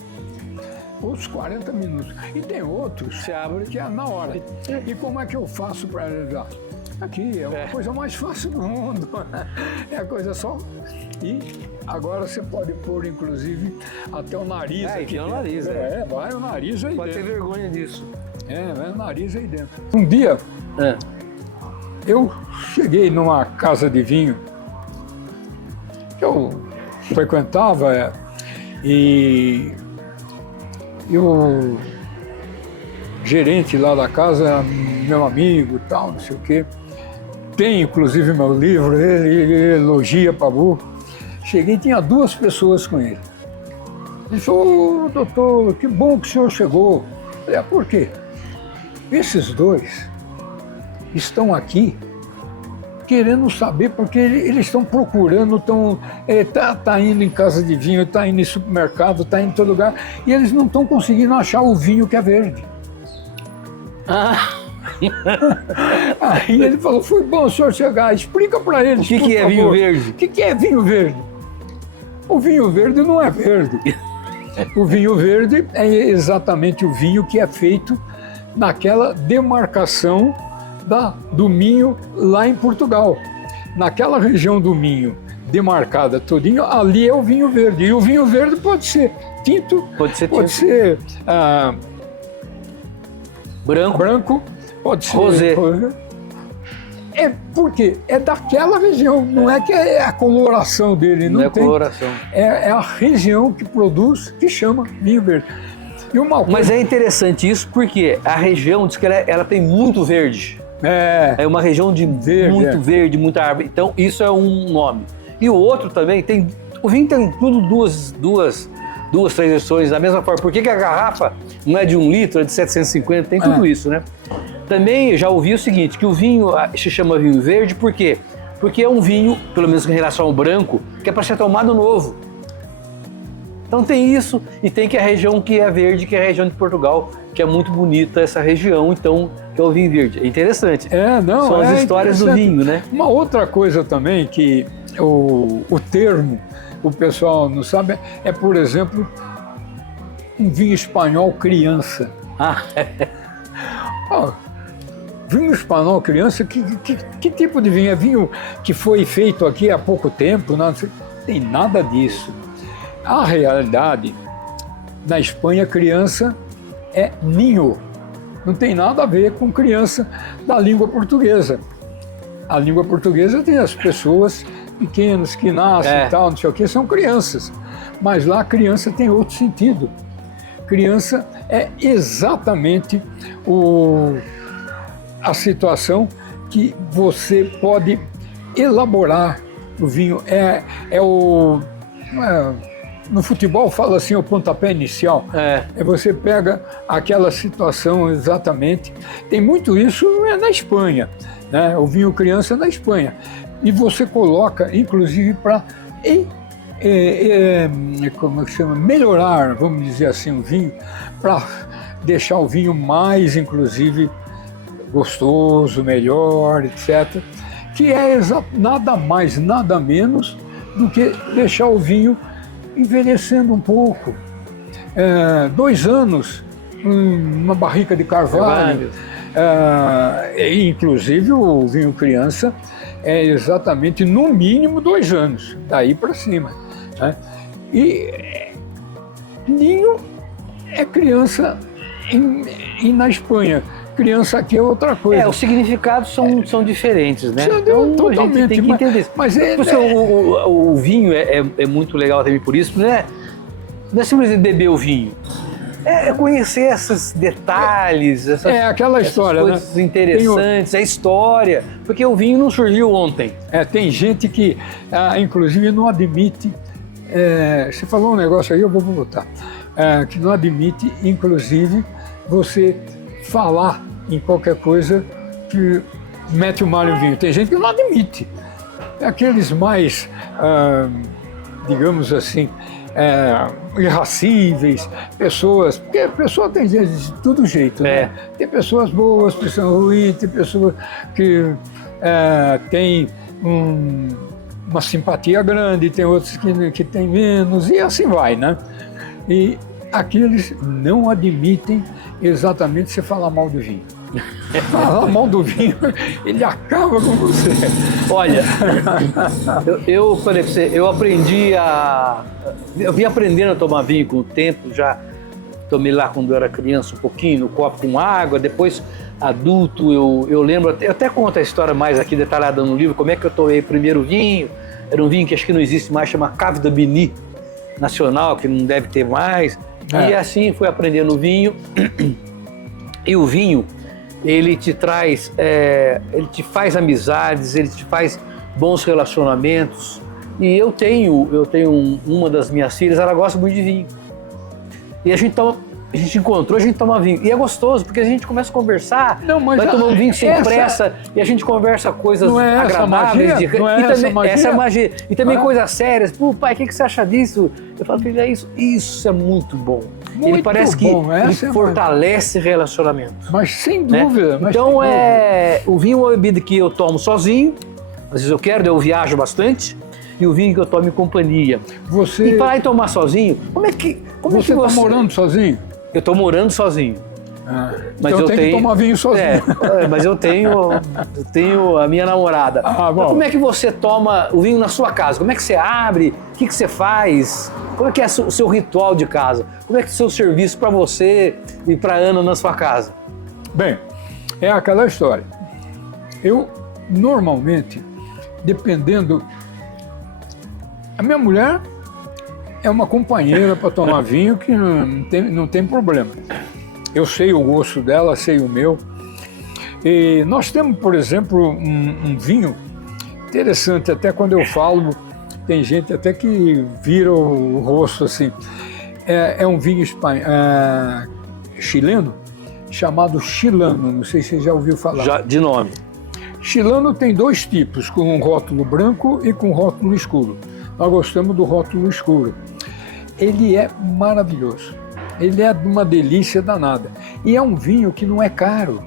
Outros 40 minutos. E tem outros que abre que é na hora. E como é que eu faço para realizar? Aqui, é uma coisa mais fácil do mundo. É a coisa só. E agora você pode pôr, inclusive, até o nariz aqui. Tem o nariz, vai o nariz aí pode dentro. Pode ter vergonha disso. Vai o nariz aí dentro. Um dia, eu cheguei numa casa de vinho que eu frequentava e o gerente lá da casa, meu amigo e tal, não sei o quê, tem inclusive meu livro, ele elogia Pabu. Cheguei e tinha 2 pessoas com ele. Ele disse: "Ô, doutor, que bom que o senhor chegou." Eu falei: por quê? Esses 2 estão aqui querendo saber, porque eles estão procurando, tá indo em casa de vinho, tá indo em supermercado, tá indo em todo lugar, e eles não estão conseguindo achar o vinho que é verde. Aí ele falou: foi bom o senhor chegar, explica para eles. O que é vinho verde? O que é vinho verde? O vinho verde não é verde. O vinho verde é exatamente o vinho que é feito naquela demarcação do Minho lá em Portugal. Naquela região do Minho demarcada todinho, ali é o vinho verde. E o vinho verde pode ser tinto, pode ser branco, pode ser rosé. Porque é daquela região, não é que é a coloração dele. Não é tem, coloração. É a região que produz, que chama vinho verde. Mas é interessante isso porque a região diz que ela tem muito verde. É uma região de verde, muito verde, muita árvore. Então isso é um nome. E o outro também o vinho tem tudo duas 2, 3 edições da mesma forma. Por que a garrafa não é de 1 litro, é de 750? Tem tudo isso, né? Também já ouvi o seguinte, que o vinho se chama vinho verde, por quê? Porque é um vinho, pelo menos em relação ao branco, que é para ser tomado novo. Então tem isso, e tem que a região que é verde, que é a região de Portugal, que é muito bonita essa região, então, que é o vinho verde. É interessante. São as histórias do vinho, né? Uma outra coisa também que o termo, o pessoal não sabe, é, por exemplo, um vinho espanhol criança. Vinho espanhol criança, que tipo de vinho? É vinho que foi feito aqui há pouco tempo? Não tem nada disso. A realidade, na Espanha, criança é ninho. Não tem nada a ver com criança da língua portuguesa. A língua portuguesa tem as pessoas pequenas que nascem e tal, não sei o que, são crianças. Mas lá a criança tem outro sentido. Criança é exatamente a situação que você pode elaborar o vinho. No futebol fala assim, o pontapé inicial. Você pega aquela situação exatamente. Tem muito isso na Espanha, né? O vinho criança na Espanha. E você coloca, inclusive, para como é que chama? Melhorar, vamos dizer assim, o vinho, para deixar o vinho mais, inclusive, gostoso, melhor, etc. Que é nada mais, nada menos do que deixar o vinho envelhecendo um pouco. 2 anos, uma barrica de carvalho. Inclusive o vinho criança é exatamente no mínimo 2 anos, daí para cima. Né? E ninho é criança e na Espanha. Criança aqui é outra coisa. Os significados são diferentes, né? Então, totalmente. A gente tem que entender. Mas o vinho é muito legal também por isso, né? Não é simplesmente beber o vinho. É conhecer esses detalhes, aquela história, essas coisas, né? Interessantes, a história. Porque o vinho não surgiu ontem. Tem gente que, inclusive, não admite. Você falou um negócio aí, eu vou voltar. Que não admite, inclusive, você falar em qualquer coisa que mete o malho no vinho. Tem gente que não admite. Aqueles mais, digamos assim, irracíveis, pessoas, porque a pessoa tem de todo jeito, né? Tem pessoas boas, pessoas ruins, tem pessoas que têm uma simpatia grande, tem outros que têm menos, e assim vai, né? E aqueles não admitem exatamente você falar mal do vinho. Falar mal do vinho, ele acaba com você. Olha, eu falei pra você, eu vim aprendendo a tomar vinho com o tempo, já tomei lá quando eu era criança um pouquinho, no copo com água, depois adulto, eu lembro, eu até conto a história mais aqui detalhada no livro, como é que eu tomei o primeiro vinho. Era um vinho que acho que não existe mais, chama Cave da Bini Nacional, que não deve ter mais. E assim fui aprendendo o vinho. E o vinho, ele te traz, ele te faz amizades, ele te faz bons relacionamentos. E eu tenho uma das minhas filhas, ela gosta muito de vinho. E a gente encontrou, a gente toma vinho. E é gostoso, porque a gente começa a conversar, vai tomar um vinho sem pressa, e a gente conversa coisas agradáveis. Essa é a magia. E também coisas sérias. Pô, pai, o que você acha disso? Eu falo, filho, isso é muito bom. Ele parece que ele fortalece relacionamento. Mas sem dúvida. Né? Então, o vinho é uma bebida que eu tomo sozinho, às vezes eu quero, eu viajo bastante, e o vinho que eu tomo em companhia. E para ir tomar sozinho, como é que você está morando sozinho? Eu estou morando sozinho. Mas então eu tenho que tomar vinho sozinho. Mas eu tenho a minha namorada. Mas como é que você toma o vinho na sua casa? Como é que você abre? O que você faz? Como é que é o seu ritual de casa? Como é que é o seu serviço para você e para a Ana na sua casa? Bem, é aquela história. Eu, normalmente, dependendo... A minha mulher é uma companheira para tomar vinho que não tem problema. Eu sei o gosto dela, sei o meu. E nós temos, por exemplo, um vinho interessante, até quando eu falo, tem gente até que vira o rosto assim. é um vinho chileno chamado Chilano, não sei se você já ouviu falar. Já, de nome. Chilano tem 2 tipos, com um rótulo branco e com rótulo escuro. Nós gostamos do rótulo escuro. Ele é maravilhoso, ele é uma delícia danada. E é um vinho que não é caro,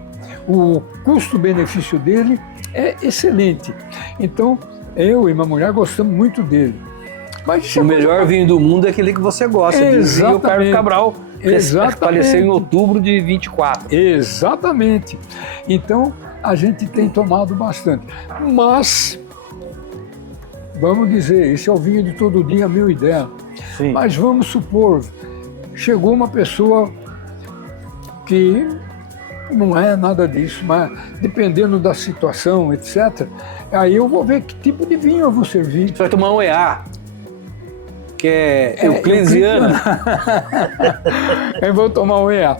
o custo-benefício dele é excelente. Então, eu e minha mulher gostamos muito dele. Mas o melhor vinho do mundo é aquele que você gosta, dizia o Carlos Cabral. Faleceu em outubro de 24. Exatamente. Então, a gente tem tomado bastante. Mas, vamos dizer, esse é o vinho de todo dia, meu ideia. Sim. Mas vamos supor, chegou uma pessoa que não é nada disso, mas dependendo da situação, etc., aí eu vou ver que tipo de vinho eu vou servir. Você vai tomar um EA, que é euclidiano. Eu vou tomar um EA.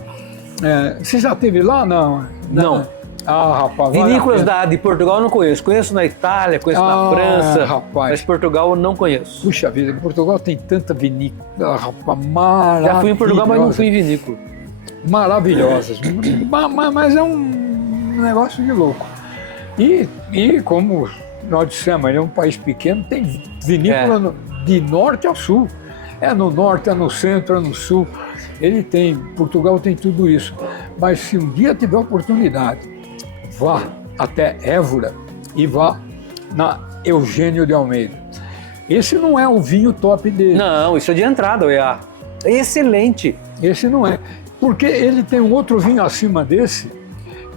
Você já esteve lá? Não. Não. Ah, rapaz. Vinícolas de Portugal eu não conheço. Conheço na Itália, conheço na França, rapaz. Mas Portugal eu não conheço. Puxa vida, Portugal tem tanta vinícola, rapaz, maravilhosa. Já fui em Portugal, mas não fui em vinícola. Maravilhosas. Mas é um negócio de louco. E como nós dissemos, ele é um país pequeno, tem vinícola de norte ao sul. É no norte, é no centro, é no sul. Portugal tem tudo isso. Mas se um dia tiver oportunidade, vá até Évora e vá na Eugênio de Almeida. Esse não é o vinho top dele. Não, isso é de entrada, o EA. É excelente. Esse não é. Porque ele tem um outro vinho acima desse,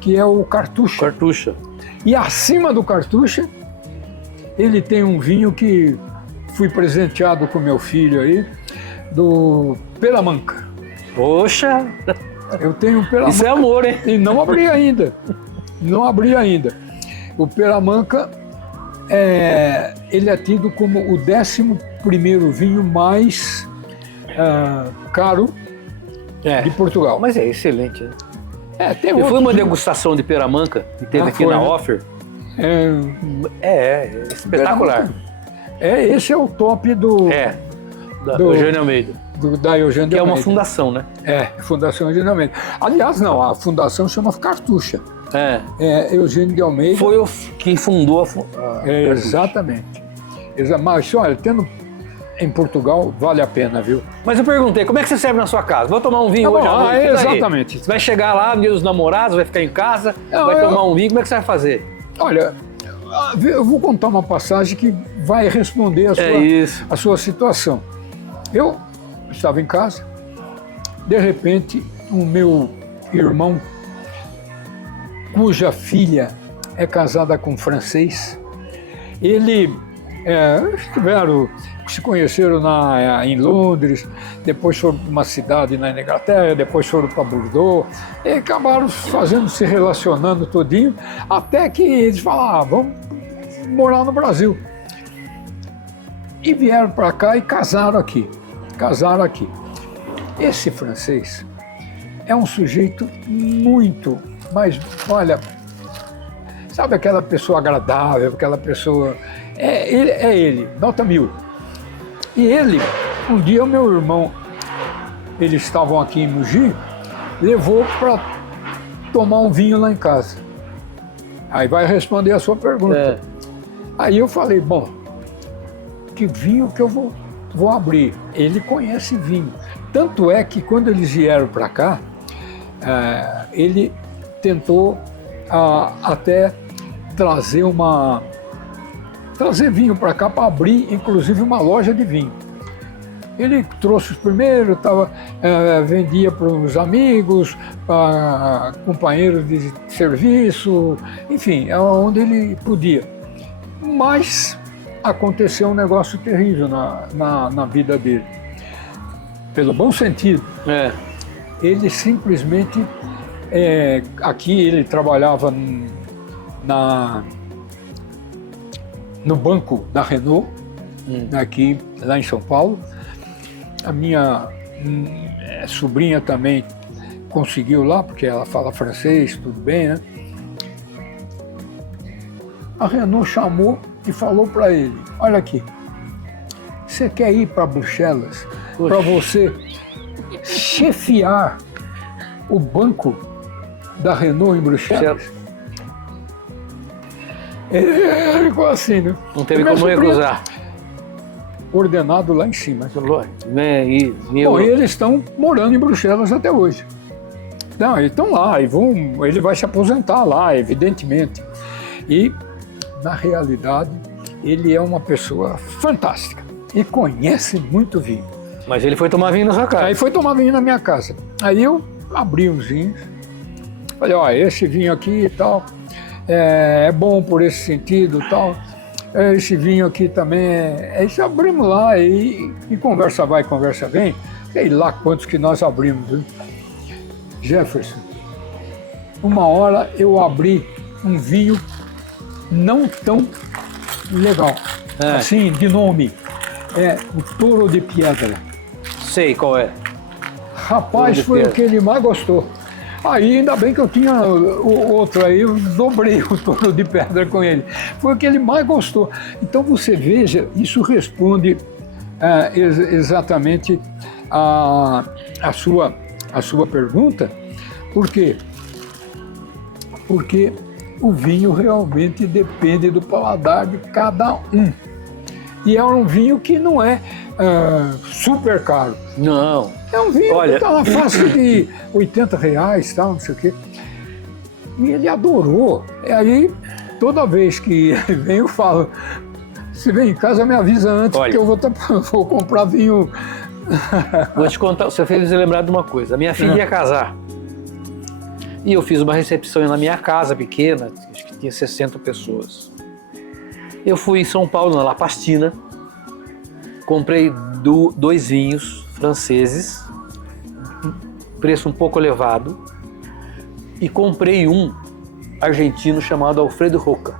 que é o Cartucha. Cartucha. E acima do Cartucha, ele tem um vinho que fui presenteado com meu filho aí, do Peramanca. Poxa! Eu tenho um Peramanca. Isso é amor, hein? E não abri ainda. Não abri ainda. O Peramanca, ele é tido como o 11º vinho mais caro de Portugal. Mas é excelente, né? Eu fui uma degustação de Peramanca, que teve aqui na Offer. É espetacular. Esse é o top do Eugênio Almeida. Da Eugênio que Almeida. É uma fundação, né? Fundação Eugênio Almeida. Aliás, não, a fundação chama Cartucha. Eugênio de Almeida. Foi o que fundou a exatamente. Mas, olha, tendo em Portugal, vale a pena, viu? Mas eu perguntei, como é que você serve na sua casa? Vou tomar um vinho hoje à noite? Exatamente. Você vai chegar lá no dia dos namorados, vai ficar em casa, vai tomar um vinho, como é que você vai fazer? Olha, eu vou contar uma passagem que vai responder a sua situação. Eu estava em casa, de repente, o meu irmão, cuja filha é casada com um francês, se conheceram em Londres, depois foram para uma cidade na Inglaterra, depois foram para Bordeaux, e acabaram se relacionando todinho, até que eles falaram, vamos morar no Brasil. E vieram para cá e casaram aqui. Esse francês é um sujeito muito, mas olha, sabe aquela pessoa agradável, aquela pessoa... ele, nota 1000. E um dia o meu irmão, eles estavam aqui em Mogi, levou para tomar um vinho lá em casa. Aí vai responder a sua pergunta. Aí eu falei, bom, que vinho que eu vou abrir? Ele conhece vinho. Tanto é que quando eles vieram para cá, ele tentou até trazer vinho para cá para abrir, inclusive, uma loja de vinho. Ele trouxe os primeiros, vendia para os amigos, para companheiros de serviço, enfim, onde ele podia. Mas aconteceu um negócio terrível na vida dele. Pelo bom sentido. Ele simplesmente, aqui ele trabalhava no banco da Renault, aqui, lá em São Paulo. A minha sobrinha também conseguiu lá, porque ela fala francês, tudo bem, né? A Renault chamou e falou para ele, olha aqui, você quer ir para Bruxelas para você chefiar o banco da Renault em Bruxelas. Ele ficou assim, né? Não teve como recusar. Ordenado lá em cima. Bom, E eles estão morando em Bruxelas até hoje. Não, eles estão lá, ele vai se aposentar lá, evidentemente. E, na realidade, ele é uma pessoa fantástica e conhece muito vinho. Mas ele foi tomar vinho na sua casa. Aí foi tomar vinho na minha casa. Aí eu abri uns vinhos, falei, ó, esse vinho aqui e tal, é bom por esse sentido e tal. Esse vinho aqui também isso abrimos lá e conversa vai, conversa vem. Sei lá quantos que nós abrimos, viu? Jefferson, uma hora eu abri um vinho não tão legal, assim, de nome, o Toro de Pedra. Sei qual é. Rapaz, foi o que ele mais gostou. Aí ainda bem que eu tinha o outro aí, eu dobrei o Toro de Pedra com ele. Foi o que ele mais gostou. Então você veja, isso responde exatamente a sua pergunta. Por quê? Porque o vinho realmente depende do paladar de cada um. E é um vinho que não é super caro. Não. É um vinho que está na faixa de R$80, tal, não sei o quê. E ele adorou. E aí, toda vez que ele vem, eu falo, se vem em casa, me avisa antes, porque eu vou comprar vinho. Vou te contar, você fez me lembrar de uma coisa. A minha filha ia casar. E eu fiz uma recepção na minha casa, pequena, acho que tinha 60 pessoas. Eu fui em São Paulo, na La Pastina, comprei 2 vinhos franceses, preço um pouco elevado, e comprei um argentino chamado Alfredo Roca.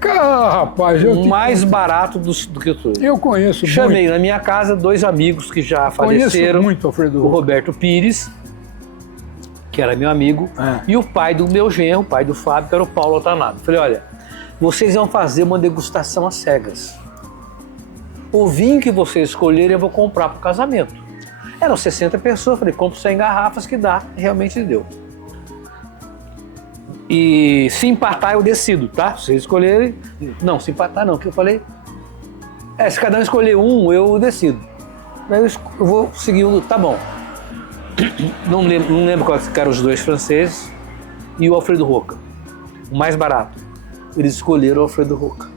Rapaz, mais barato do que eu trouxe. Eu conheço Chamei muito. na minha casa 2 amigos que já faleceram. Muito, Alfredo o Roca. Roberto Pires, que era meu amigo, e o pai do meu genro, o pai do Fábio, que era o Paulo Otanabe. Falei, olha, vocês vão fazer uma degustação às cegas. O vinho que vocês escolherem eu vou comprar para o casamento. Eram 60 pessoas, falei, compro 100 garrafas que dá, realmente deu. E se empatar eu decido, tá? Se vocês escolherem... Não, se empatar não, que eu falei... se cada um escolher um, eu decido. Aí eu vou seguir um, tá bom. Não lembro quais eram os 2 franceses e o Alfredo Roca, o mais barato. Eles escolheram o Alfredo Roca.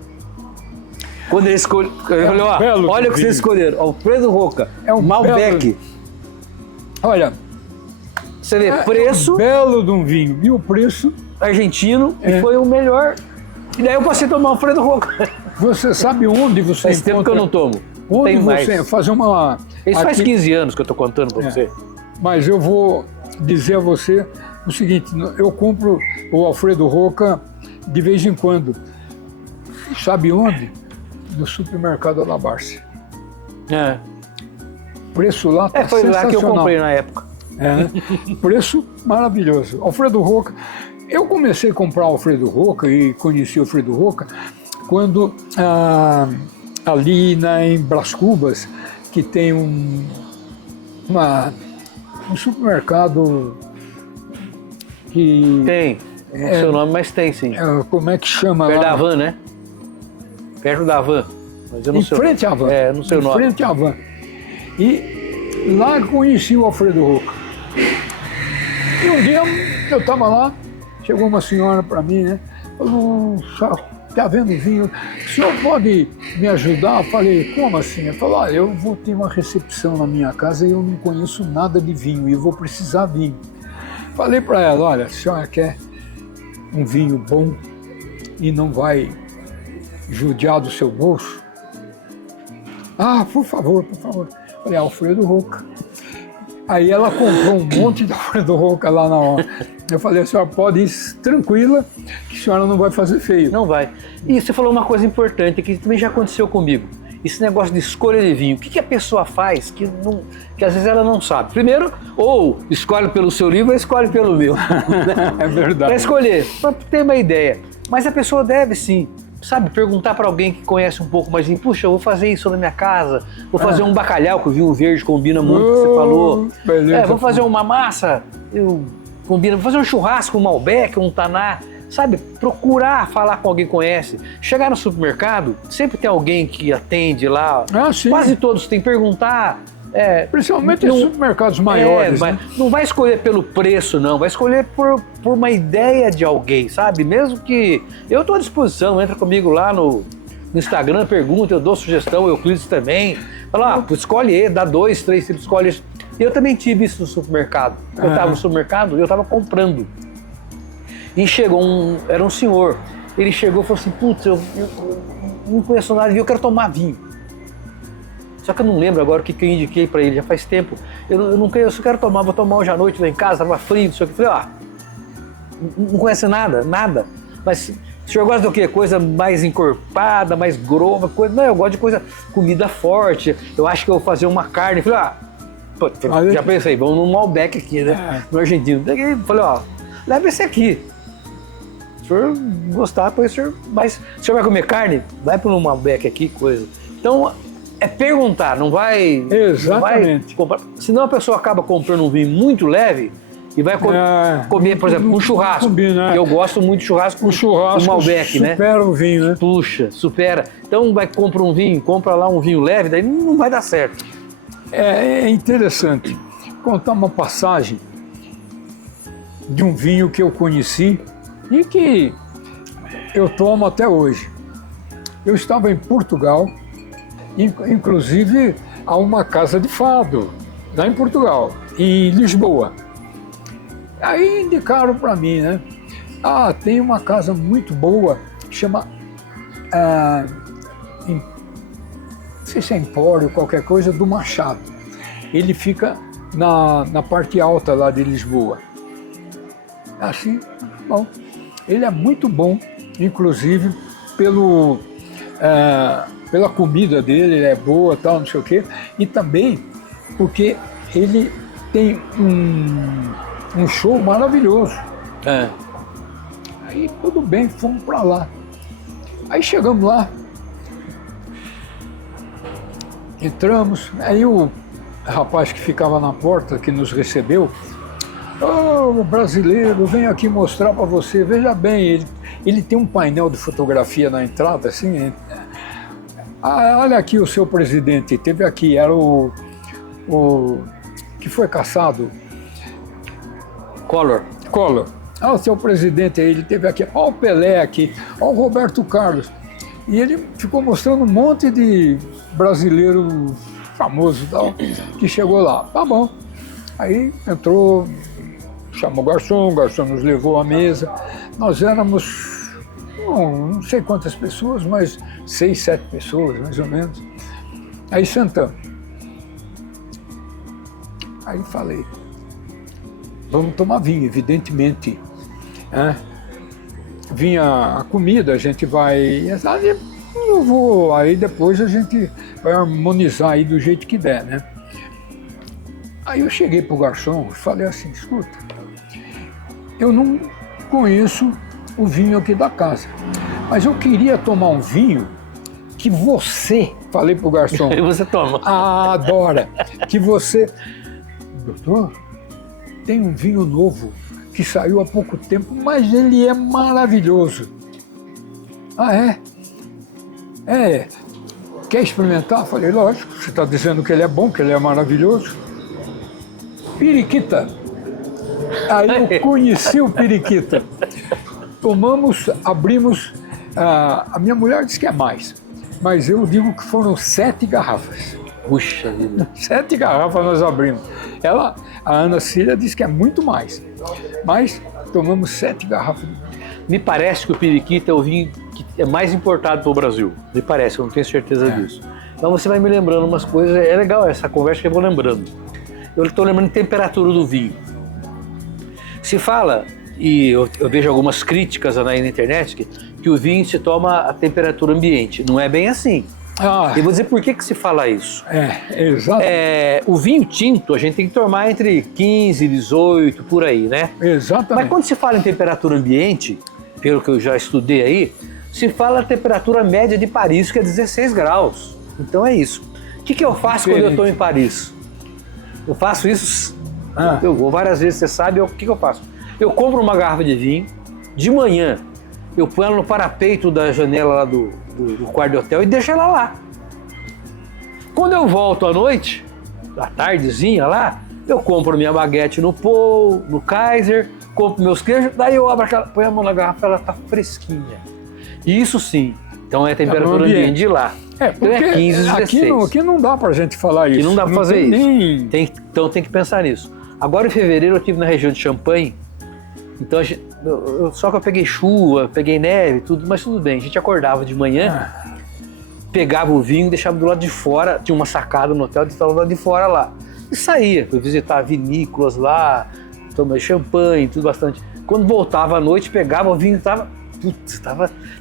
Quando eles escolheram, eu falei, olha o que vocês escolheram, Alfredo Roca, Malbec. Olha, você vê, preço... belo de um vinho, e o preço... argentino, e foi o melhor. E daí eu passei a tomar Alfredo Roca. Você sabe onde você Faz tempo que eu não tomo. Onde tem você mais. fazer uma... Isso faz 15 anos que eu estou contando para você. Mas eu vou dizer a você o seguinte, eu compro o Alfredo Roca de vez em quando. Sabe onde? No supermercado La Barça. O preço lá está foi sensacional. lá que eu comprei na época. Né? Preço maravilhoso. Alfredo Roca. Eu comecei a comprar Alfredo Roca e conheci o Alfredo Roca quando ali em Brás Cubas, que tem um supermercado que... Tem, não sei o nome, mas tem sim. Como é que chama Perto lá? da Havan, né? Perto da Havan. Mas eu não sei. Em frente à Havan. Não sei o nome. Em frente à Havan. E lá conheci o Alfredo Roca. E um dia eu estava lá, chegou uma senhora para mim, né? Falou, está vendo vinho? O senhor pode me ajudar? Eu falei, como assim? Ela falou, eu vou ter uma recepção na minha casa e eu não conheço nada de vinho e eu vou precisar vinho. Falei para ela, olha, a senhora quer um vinho bom e não vai judiar do seu bolso? Por favor, por favor. Falei, Alfredo Roca. Aí ela comprou um monte de Alfredo Roca lá na hora. Eu falei, a senhora pode ir tranquila, que a senhora não vai fazer feio. Não vai. E você falou uma coisa importante, que também já aconteceu comigo. Esse negócio de escolha de vinho. O que a pessoa faz que às vezes ela não sabe? Primeiro, ou escolhe pelo seu livro ou escolhe pelo meu. É verdade. Para escolher, para ter uma ideia. Mas a pessoa deve sim sabe, perguntar para alguém que conhece um pouco mais, puxa, eu vou fazer isso na minha casa, vou fazer um bacalhau, que o vinho verde combina muito, que você falou. Vou fazer uma massa, vou fazer um churrasco, um Malbec, um Taná, sabe, procurar falar com alguém que conhece. Chegar no supermercado, sempre tem alguém que atende lá, quase todos têm, perguntar. Principalmente em supermercados maiores. Mas não vai escolher pelo preço, não. Vai escolher por uma ideia de alguém, sabe? Mesmo que... Eu estou à disposição, entra comigo lá no Instagram, pergunta, eu dou sugestão, o Euclides também. Fala, escolhe, dá 2, 3 tipos, escolhe isso. Eu também tive isso no supermercado. Eu estava no supermercado e eu estava comprando. E chegou era um senhor. Ele chegou e falou assim, putz, eu não conheço nada de vinho, eu quero tomar vinho. Só que eu não lembro agora o que eu indiquei para ele, já faz tempo. Eu só quero tomar, vou tomar hoje à noite lá em casa, tava frio, isso aqui. Eu falei, não conhece nada. Mas o senhor gosta do quê? Coisa mais encorpada, mais grova, coisa... Não, eu gosto de comida forte. Eu acho que eu vou fazer uma carne. Eu falei, já pensei, vamos num Malbec aqui, né? No argentino. Falei, leva esse aqui. Se o senhor gostar, depois o senhor... Mas o senhor vai comer carne? Vai para um Malbec aqui, coisa. Então... É perguntar, não vai... Exatamente. Não vai comprar. Senão a pessoa acaba comprando um vinho muito leve e vai comer, por exemplo, um churrasco. Combina, eu gosto muito de churrasco com Malbec, né? Supera o vinho, né? Puxa, supera. Então compra lá um vinho leve, daí não vai dar certo. É interessante contar uma passagem de um vinho que eu conheci e que eu tomo até hoje. Eu estava em Portugal, inclusive há uma casa de fado, lá em Portugal, em Lisboa. Aí indicaram para mim, né? Tem uma casa muito boa, chama, não sei se é Empório, qualquer coisa, do Machado. Ele fica na parte alta lá de Lisboa. Assim, bom, ele é muito bom, inclusive pela comida dele, ele é boa, tal, não sei o quê, e também porque ele tem um show maravilhoso. Aí tudo bem, fomos para lá. Aí chegamos lá, entramos, aí o rapaz que ficava na porta, que nos recebeu, brasileiro, venho aqui mostrar para você, veja bem, ele tem um painel de fotografia na entrada, assim, olha aqui o seu presidente, teve aqui, era o que foi caçado. Collor. O seu presidente aí, ele teve aqui, o Pelé aqui, o Roberto Carlos. E ele ficou mostrando um monte de brasileiro famoso e tal, que chegou lá. Tá bom. Aí entrou, chamou o garçom nos levou à mesa. Nós éramos, não sei quantas pessoas, mas 6, 7 pessoas, mais ou menos. Aí sentamos. Aí falei, vamos tomar vinho, evidentemente. Vinha a comida, a gente vai... Aí depois a gente vai harmonizar aí do jeito que der, né? Aí eu cheguei pro garçom e falei assim, escuta, eu não conheço o vinho aqui da casa, mas eu queria tomar um vinho que você... Falei pro garçom. E você toma. Adora. Que você... Doutor, tem um vinho novo que saiu há pouco tempo, mas ele é maravilhoso. É? Quer experimentar? Falei, lógico, você está dizendo que ele é bom, que ele é maravilhoso. Periquita. Aí eu conheci o Periquita. Tomamos, abrimos, a minha mulher disse que é mais, mas eu digo que foram 7 garrafas. Puxa vida. 7 garrafas nós abrimos. A Ana Cília disse que é muito mais, mas tomamos 7 garrafas. Me parece que o Periquita é o vinho que é mais importado para o Brasil. Me parece, eu não tenho certeza disso. Então você vai me lembrando umas coisas, é legal essa conversa que eu vou lembrando. Eu estou lembrando de temperatura do vinho. Se fala, e eu vejo algumas críticas na internet, que o vinho se toma a temperatura ambiente. Não é bem assim. E vou dizer por que se fala isso. Exato. O vinho tinto a gente tem que tomar entre 15 e 18, por aí, né? Exatamente. Mas quando se fala em temperatura ambiente, pelo que eu já estudei aí, Se fala a temperatura média de Paris, que é 16 graus. Então é isso. O que eu faço quando eu estou em Paris? Eu faço isso, eu vou várias vezes, você sabe, o que eu faço? Eu compro uma garrafa de vinho, de manhã, eu ponho ela no parapeito da janela lá do quarto de hotel e deixo ela lá. Quando eu volto à noite, à tardezinha lá, eu compro minha baguete no Paul, no Kaiser, compro meus queijos, daí eu abro aquela, ponho a mão na garrafa, ela tá fresquinha. Isso sim, então é a temperatura ambiente de lá. Porque então é 15, 16. Aqui não dá pra gente falar isso. Aqui não dá pra fazer isso. Nem... Então tem que pensar nisso. Agora em fevereiro eu estive na região de Champagne, então só que eu peguei chuva, peguei neve, tudo, mas tudo bem. A gente acordava de manhã, pegava o vinho, deixava do lado de fora, tinha uma sacada no hotel, deixava do lado de fora lá. E saía, fui visitar vinícolas lá, tomei champanhe, tudo bastante. Quando voltava à noite, pegava o vinho,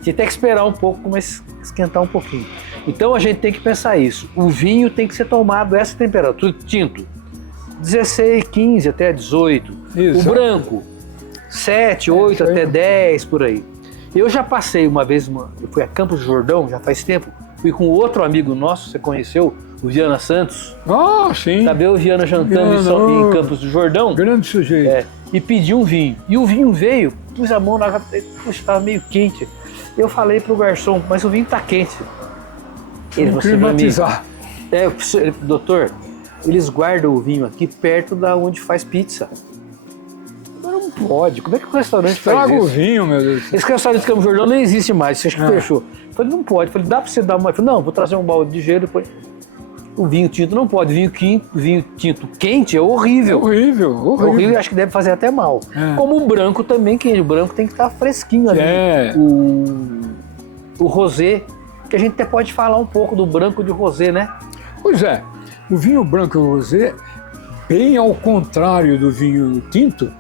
tinha até que esperar um pouco, mas esquentar um pouquinho. Então a gente tem que pensar isso. O vinho tem que ser tomado a essa temperatura, tinto, 16, 15 até 18. Isso. O branco, 7, 8 até 10, por aí. Eu já passei uma vez, eu fui a Campos do Jordão, já faz tempo, fui com outro amigo nosso, você conheceu, o Viana Santos. Sim. Também o Viana jantando em Campos do Jordão. Grande sujeito. E pedi um vinho. E o vinho veio, pus a mão na garrafa, puxa, estava meio quente. Eu falei pro garçom, mas o vinho tá quente. Ele falou climatizar. Doutor, eles guardam o vinho aqui perto da onde faz pizza. Não pode. Como é que o restaurante faz isso? Traga o vinho, meu Deus. Esse restaurante de Campos do Jordão nem existe mais, você acha que fechou? Eu falei, não pode. Eu falei, dá pra você dar uma... Eu falei, não, vou trazer um balde de gelo depois. O vinho tinto não pode. Vinho tinto quente é horrível. Horrível, acho que deve fazer até mal. Como o branco também, que o branco tem que estar fresquinho ali. O rosé, que a gente até pode falar um pouco do branco de rosé, né? Pois é, o vinho branco e o rosé, bem ao contrário do vinho tinto,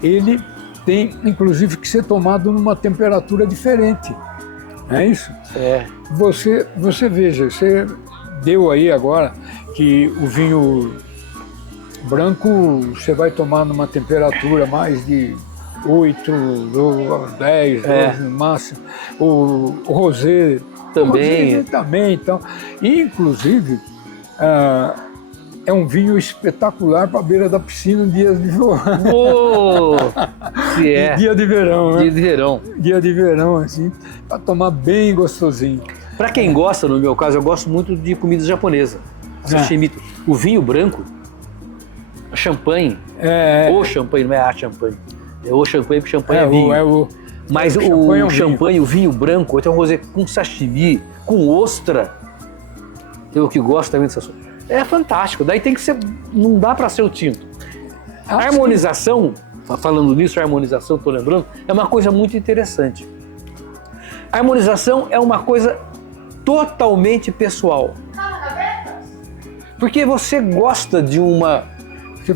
ele tem inclusive que ser tomado numa temperatura diferente. É isso? Você veja, você deu aí agora que o vinho branco você vai tomar numa temperatura mais de 8, 10, 12 no máximo. O rosé também, então. E, inclusive, é um vinho espetacular para a beira da piscina em dias de verão. Dia de verão, né? Dia de verão, assim, para tomar bem gostosinho. Para quem gosta, no meu caso, eu gosto muito de comida japonesa. Sashimi. O vinho branco, a champanhe, ou champanhe, não é a champanhe. É o champanhe, porque champanhe é vinho. Mas o champanhe, o vinho branco, então rosé com sashimi, com ostra, eu que gosto também dessas coisas. É fantástico, daí tem que ser, não dá para ser o tinto. A harmonização, falando nisso, a harmonização, estou lembrando, é uma coisa muito interessante. A harmonização é uma coisa totalmente pessoal. Porque você gosta de uma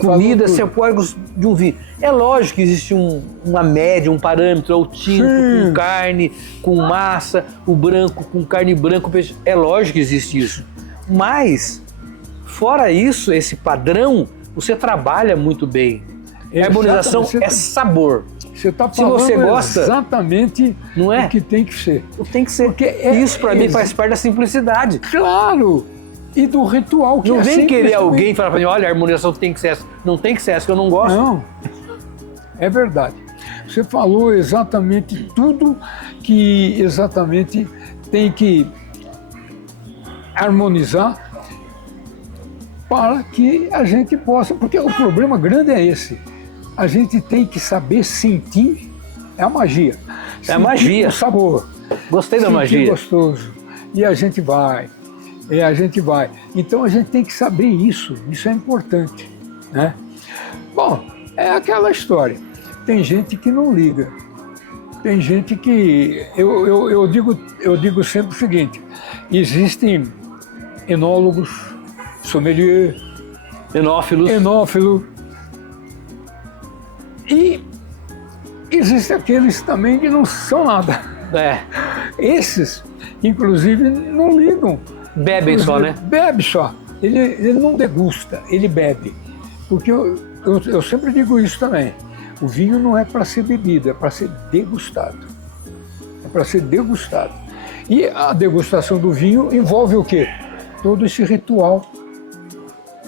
comida, você pode de um vinho. É lógico que existe uma média, um parâmetro, o tinto com carne, com massa, o branco com carne branca, peixe. É lógico que existe isso. Mas, fora isso, esse padrão, você trabalha muito bem. A harmonização é sabor. Você está falando, se você gosta, exatamente, não é? O que tem que ser. Tem que ser. Porque isso para mim faz parte da simplicidade. Claro! E do ritual que não vem querer alguém falar para mim, olha, a harmonização tem que ser essa. Não tem que ser essa, que eu não gosto. Não, é verdade. Você falou exatamente tudo que exatamente tem que harmonizar para que a gente possa, porque o problema grande é esse. A gente tem que saber sentir a magia. É a magia. O sabor. Gostei da magia. Gostoso. E a gente vai. Então a gente tem que saber isso é importante, né? Bom, é aquela história. Tem gente que não liga. Tem gente que... Eu digo sempre o seguinte, existem enólogos, sommelier, enófilo, e existem aqueles também que não são nada. Esses, inclusive, não ligam. Bebem só, né? Bebe só. Ele não degusta, ele bebe. Porque eu sempre digo isso também. O vinho não é para ser bebido, é para ser degustado. é para ser degustado. E a degustação do vinho envolve o quê? Todo esse ritual.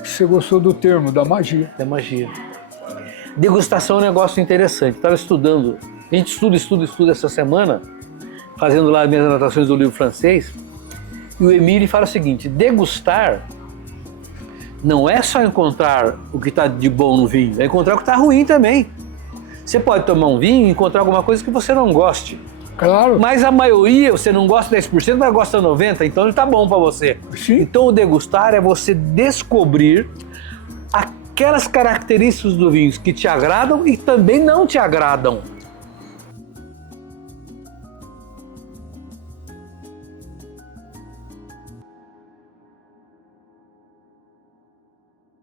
Você gostou do termo, da magia. Da magia. Degustação é um negócio interessante. Estava estudando, a gente estuda essa semana, fazendo lá as minhas anotações do livro francês, e o Emile fala o seguinte: degustar não é só encontrar o que está de bom no vinho, é encontrar o que está ruim também. Você pode tomar um vinho e encontrar alguma coisa que você não goste. Claro. Mas a maioria, você não gosta 10%, mas gosta 90%, então ele está bom para você. Sim. Então o degustar é você descobrir aquelas características do vinho que te agradam e também não te agradam.